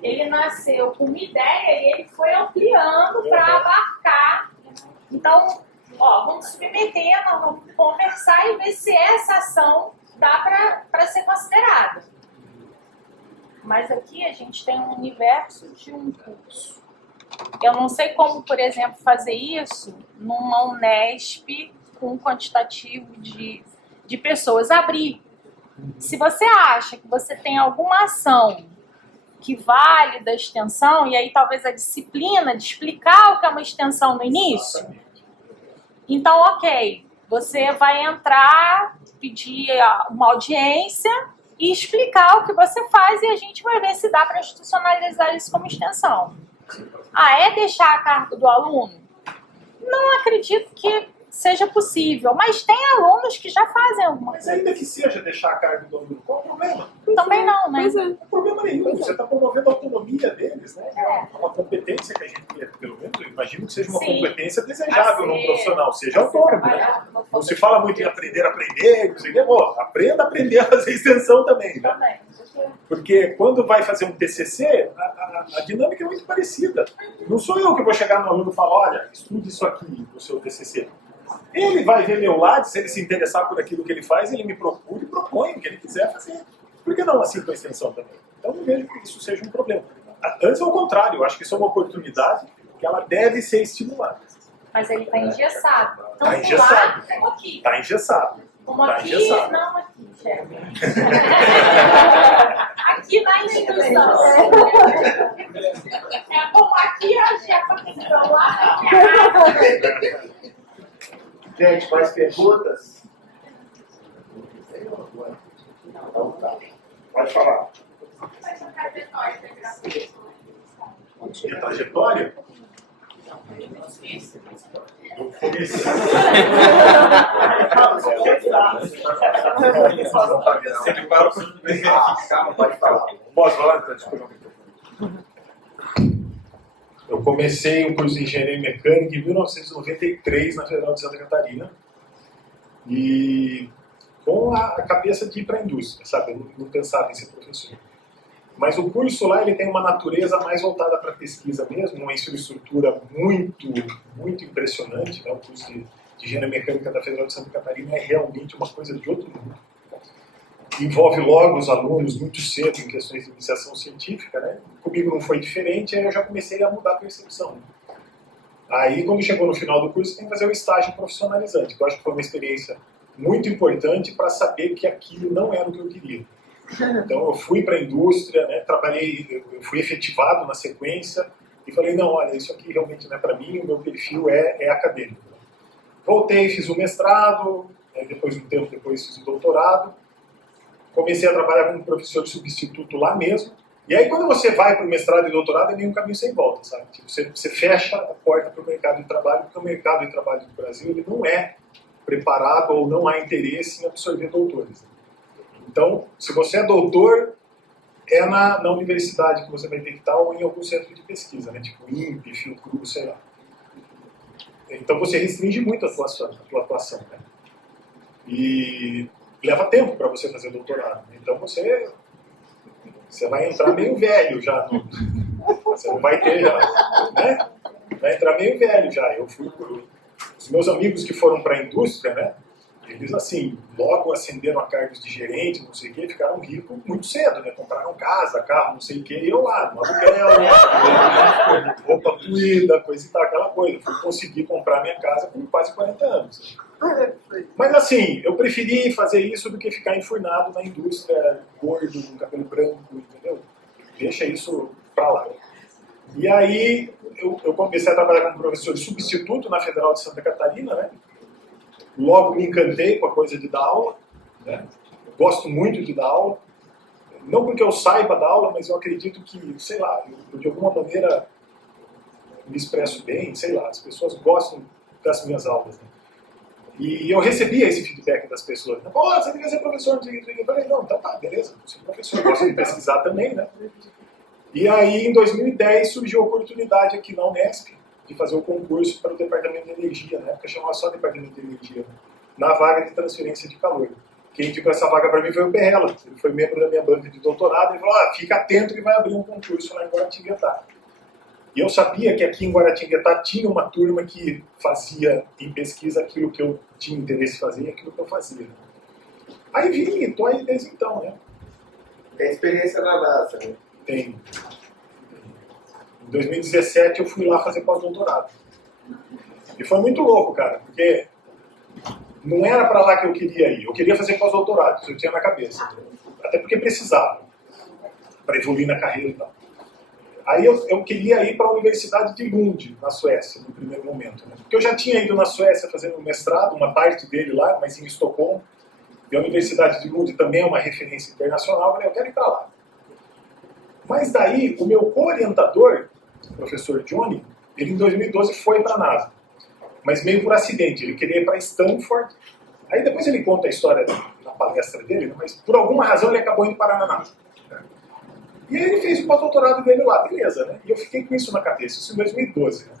ele nasceu com uma ideia e ele foi ampliando para abarcar. Então, vamos submeter, nós vamos conversar e ver se essa ação dá para ser considerada. Mas aqui a gente tem um universo de um curso. Eu não sei como, por exemplo, fazer isso numa Unesp com um quantitativo de pessoas. Abrir. Se você acha que você tem alguma ação que vale da extensão, e aí talvez a disciplina de explicar o que é uma extensão no início, então, ok, você vai entrar, pedir uma audiência e explicar o que você faz e a gente vai ver se dá para institucionalizar isso como extensão. É deixar a cargo do aluno? Não acredito que seja possível, mas tem alunos que já fazem alguma coisa. Mas ainda que seja deixar a cargo do aluno, qual o problema? Também não, né? Não tem problema nenhum, você está promovendo a autonomia deles, né? É uma competência que a gente, pelo menos, eu imagino que seja uma competência desejável num profissional, seja autônomo, né? Não se fala muito em aprender, não sei o que, aprenda a aprender a fazer extensão também, né? Porque quando vai fazer um TCC, a dinâmica é muito parecida. Não sou eu que vou chegar no aluno e falar, olha, estude isso aqui no seu TCC. Ele vai ver meu lado, se ele se interessar por aquilo que ele faz, ele me procura e propõe o que ele quiser fazer. Por que não assim com a extensão também? Então não vejo que isso seja um problema. Antes, ao contrário, eu acho que isso é uma oportunidade que ela deve ser estimulada. Mas ele está engessado. Então, Está engessado. como aqui. Está engessado. Como Tá aqui, engessado. não aqui, chefe. Aqui na instituição. Como aqui a chefa que estão lá. Gente, mais perguntas? Então tá. Pode falar. E a trajetória? Pode falar. Posso falar? Então, desculpa. Eu comecei o curso de Engenharia Mecânica em 1993 na Federal de Santa Catarina. E com a cabeça de ir para a indústria, sabe? Eu não pensava em ser professor. Mas o curso lá ele tem uma natureza mais voltada para a pesquisa mesmo, uma infraestrutura muito impressionante. Né? O curso de Engenharia Mecânica da Federal de Santa Catarina é realmente uma coisa de outro mundo. Envolve logo os alunos muito cedo em questões de iniciação científica. Né? Comigo não foi diferente, aí eu já comecei a mudar a percepção. Aí, quando chegou no final do curso, tem que fazer o estágio profissionalizante, que eu acho que foi uma experiência muito importante para saber que aquilo não era o que eu queria. Então eu fui para a indústria, né, trabalhei, eu fui efetivado na sequência e falei, não, olha, isso aqui realmente não é para mim, o meu perfil é acadêmico. Voltei, fiz o mestrado, depois de um tempo depois fiz o doutorado, comecei a trabalhar como professor substituto lá mesmo, e aí quando você vai para o mestrado e doutorado é meio um caminho sem volta, sabe? Tipo, você fecha a porta para o mercado de trabalho, porque o mercado de trabalho do Brasil ele não é preparado ou não há interesse em absorver doutores. Então, se você é doutor, é na universidade que você vai ter que estar ou em algum centro de pesquisa, né? Tipo INPE, Fiocruz, sei lá. Então você restringe muito a tua atuação, né? E leva tempo para você fazer doutorado. Então você vai entrar meio velho já. Você não vai ter já, né? Vai entrar meio velho já. Eu fui por... Os meus amigos que foram para a indústria, né? Eles, assim, logo ascenderam a cargos de gerente, não sei o quê, ficaram ricos muito cedo, né? Compraram casa, carro, não sei o quê, e eu lá, no aluguel, roupa fluida, coisa e tal, aquela coisa. Fui conseguir comprar minha casa com quase 40 anos. Mas, assim, eu preferi fazer isso do que ficar enfurnado na indústria, gordo, com cabelo branco, entendeu? Deixa isso pra lá. E aí, eu comecei a trabalhar como professor substituto na Federal de Santa Catarina, né? Logo me encantei com a coisa de dar aula, né? Eu gosto muito de dar aula, não porque eu saiba dar aula, mas eu acredito que, sei lá, eu de alguma maneira me expresso bem, sei lá, as pessoas gostam das minhas aulas, né? E eu recebia esse feedback das pessoas, né? Pô, você devia ser professor, eu falei, não, então tá, beleza, eu sou professor, eu gosto de pesquisar também, né? E aí, em 2010, surgiu a oportunidade aqui na Unesp de fazer o concurso para o Departamento de Energia, na época chamava só Departamento de Energia, na vaga de transferência de calor. Quem indicou essa vaga para mim foi o Perrella, ele foi membro da minha banca de doutorado, e falou, fica atento que vai abrir um concurso lá em Guaratinguetá. E eu sabia que aqui em Guaratinguetá tinha uma turma que fazia em pesquisa aquilo que eu tinha interesse em fazer e aquilo que eu fazia. Aí vim e estou aí desde então, né? Tem experiência na NASA, né? Tenho. Em 2017 eu fui lá fazer pós-doutorado. E foi muito louco, cara, porque não era para lá que eu queria ir. Eu queria fazer pós-doutorado, isso eu tinha na cabeça. Até porque precisava, para evoluir na carreira e tal. Aí eu queria ir para a Universidade de Lund, na Suécia, no primeiro momento. Né? Porque eu já tinha ido na Suécia fazendo um mestrado, uma parte dele lá, mas em Estocolmo. E a Universidade de Lund também é uma referência internacional. Eu falei, eu quero ir para lá. Mas daí, o meu co-orientador, o professor Johnny, ele em 2012 foi para a NASA. Mas meio por acidente, ele queria ir para Stanford. Aí depois ele conta a história na palestra dele, mas por alguma razão ele acabou indo parar na NASA. E aí ele fez o pós-doutorado dele lá, beleza, né? E eu fiquei com isso na cabeça, isso em 2012. Né?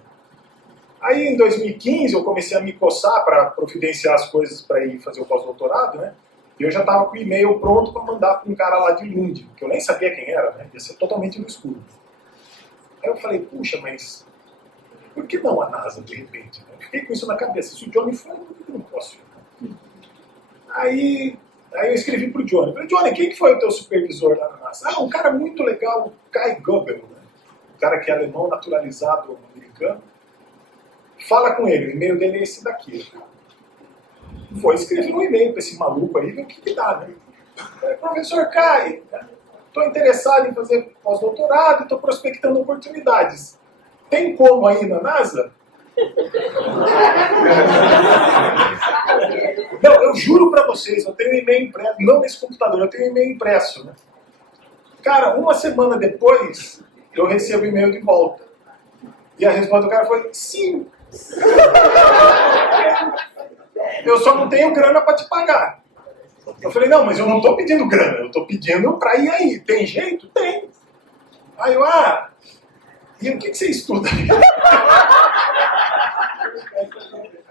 Aí em 2015 eu comecei a me coçar para providenciar as coisas para ir fazer o pós-doutorado, né? E eu já estava com o e-mail pronto para mandar para um cara lá de Lund, que eu nem sabia quem era, né? Ia ser totalmente no escuro. Aí eu falei, puxa, mas por que não a NASA, de repente? Né? Eu fiquei com isso na cabeça. Se o Johnny for, eu não posso ir. Né? Aí eu escrevi para o Johnny. Eu falei, Johnny, quem que foi o teu supervisor lá na NASA? Ah, um cara muito legal, o Kai Goebel, né? Um cara que é alemão naturalizado americano. Fala com ele, o e-mail dele é esse daqui. Vou escrever um e-mail para esse maluco aí, ver o que dá, né? Professor Kai, estou interessado em fazer pós-doutorado e estou prospectando oportunidades. Tem como aí na NASA? Não, eu juro para vocês, eu tenho e-mail impresso, não nesse computador, eu tenho e-mail impresso, né? Cara, uma semana depois, eu recebo o e-mail de volta. E a resposta do cara foi, sim. Eu só não tenho grana para te pagar. Eu falei, não, mas eu não estou pedindo grana, eu estou pedindo para ir aí. Tem jeito? Tem. Aí eu, e o que você estuda?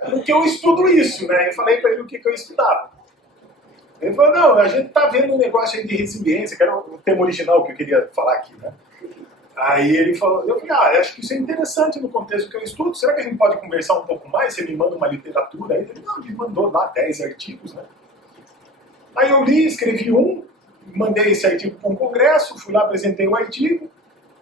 porque eu estudo isso, né? Eu falei para ele o que eu estudava. Ele falou, não, a gente tá vendo um negócio aí de resiliência, que era o tema original que eu queria falar aqui, né? Aí ele falou, eu falei, acho que isso é interessante no contexto que eu estudo, será que a gente pode conversar um pouco mais? Você me manda uma literatura? Aí ele, não, me mandou lá 10 artigos, né? Aí eu li, escrevi mandei esse artigo para um congresso, fui lá, apresentei o artigo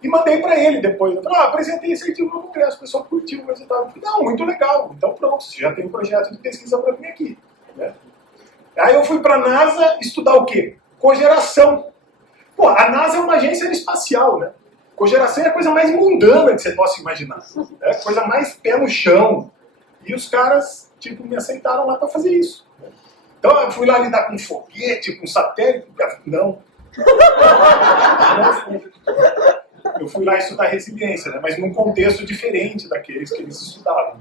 e mandei para ele depois. Eu falei, apresentei esse artigo no congresso, o pessoal curtiu o resultado. Eu falei, não, muito legal, então pronto, você já tem um projeto de pesquisa para mim aqui, né? Aí eu fui para a NASA estudar o quê? Cogeração. Pô, a NASA é uma agência espacial, né? Cogeração é a coisa mais mundana que você possa imaginar. É a coisa mais pé no chão. E os caras, tipo, me aceitaram lá para fazer isso. Então eu fui lá lidar com foguete, com satélite. Não. Não fui. Eu fui lá estudar resiliência, né? Mas num contexto diferente daqueles que eles estudavam.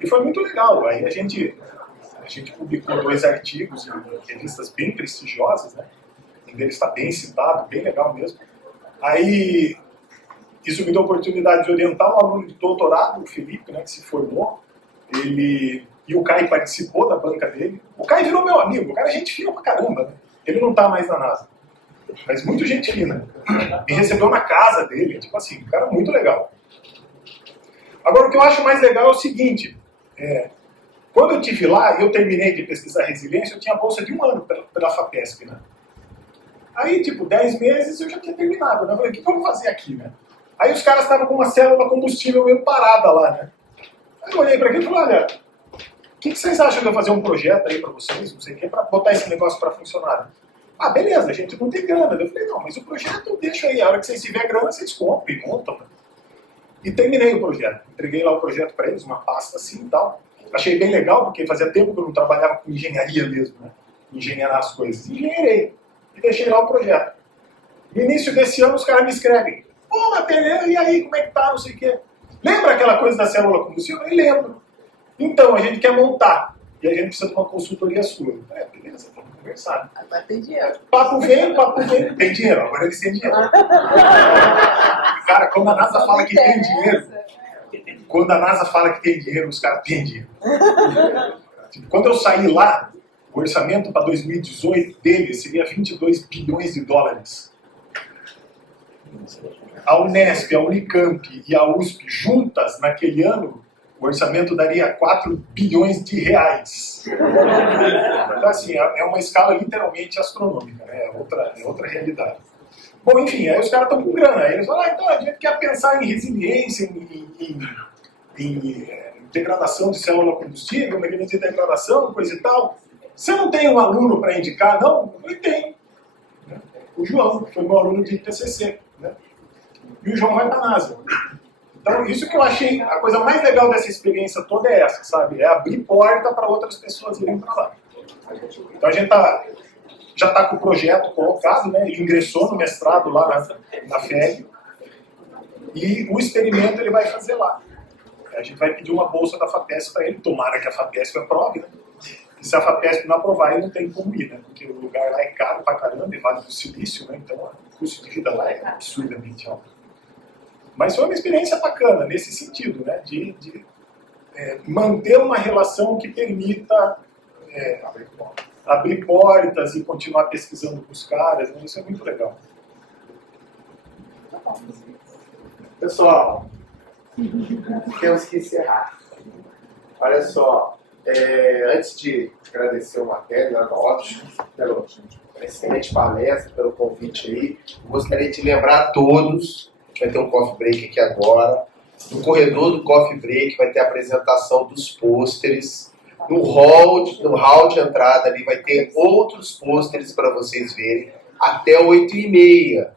E foi muito legal. Aí a gente publicou 2 artigos em revistas bem prestigiosas, né? Um deles está bem citado, bem legal mesmo. Aí, isso me deu a oportunidade de orientar um aluno de doutorado, o Felipe, né, que se formou. E o Caio participou da banca dele. O Caio virou meu amigo, o cara é gente fina pra caramba, né? Ele não está mais na NASA, mas muito gente fina. Me recebeu na casa dele, tipo assim, um cara muito legal. Agora, o que eu acho mais legal é o seguinte, quando eu estive lá, eu terminei de pesquisar resiliência, eu tinha bolsa de 1 ano pela FAPESP, né? Aí, tipo, 10 meses eu já tinha terminado, né? Eu falei, o que eu vou fazer aqui, né? Aí os caras estavam com uma célula combustível meio parada lá, né? Aí eu olhei pra aquilo e falei, olha, o que vocês acham de eu fazer um projeto aí pra vocês, não sei o quê, pra botar esse negócio pra funcionar? Ah, beleza, a gente não tem grana. Eu falei, não, mas o projeto eu deixo aí, a hora que vocês tiverem grana, vocês compram e montam, né? E terminei o projeto. Entreguei lá o projeto pra eles, uma pasta assim e tal. Achei bem legal, porque fazia tempo que eu não trabalhava com engenharia mesmo, né? Engenheirar as coisas. Engenheirei. E deixei lá o projeto. No início desse ano, os caras me escrevem. Pô, Matheus, e aí, como é que tá, não sei o quê. Lembra aquela coisa da célula combustível? Eu lembro. Então, a gente quer montar. E a gente precisa de uma consultoria sua. Beleza, vamos conversar. Agora tem dinheiro. Papo vem. Tem dinheiro, agora eles têm dinheiro. Cara, quando a NASA fala que tem dinheiro, os caras têm dinheiro. Tipo, quando eu saí lá, o orçamento para 2018 dele seria 22 bilhões de dólares. A Unesp, a Unicamp e a USP juntas, naquele ano, o orçamento daria 4 bilhões de reais. Então, assim, é uma escala literalmente astronômica, né? É outra realidade. Bom, enfim, aí os caras estão com grana. Aí eles falam, então a gente quer pensar em resiliência, em degradação de célula combustível, mecanismo de degradação, coisa e tal. Você não tem um aluno para indicar? Não, eu tenho. O João, que foi meu aluno de TCC. Né? E o João vai para a NASA. Então, isso que eu achei, a coisa mais legal dessa experiência toda é essa, sabe? É abrir porta para outras pessoas irem para lá. Então, a gente já está com o projeto colocado, né? Ele ingressou no mestrado lá na FEG. E o experimento ele vai fazer lá. A gente vai pedir uma bolsa da FAPESP para ele, tomara que a FAPESP aprove, né? E se a FAPESP não aprovar, ele não tem como ir, né? Porque o lugar lá é caro pra caramba, e vale do silício, né? Então o custo de vida lá é absurdamente alto. Mas foi uma experiência bacana, nesse sentido, né? De manter uma relação que permita abrir portas e continuar pesquisando com os caras, né? Isso é muito legal. Pessoal, temos que encerrar. Olha só, antes de agradecer o Matheus, pela excelente palestra, pelo convite aí, gostaria de lembrar a todos que vai ter um coffee break aqui agora. No corredor do coffee break vai ter a apresentação dos pôsteres. No hall de entrada ali vai ter outros pôsteres para vocês verem até 8h30.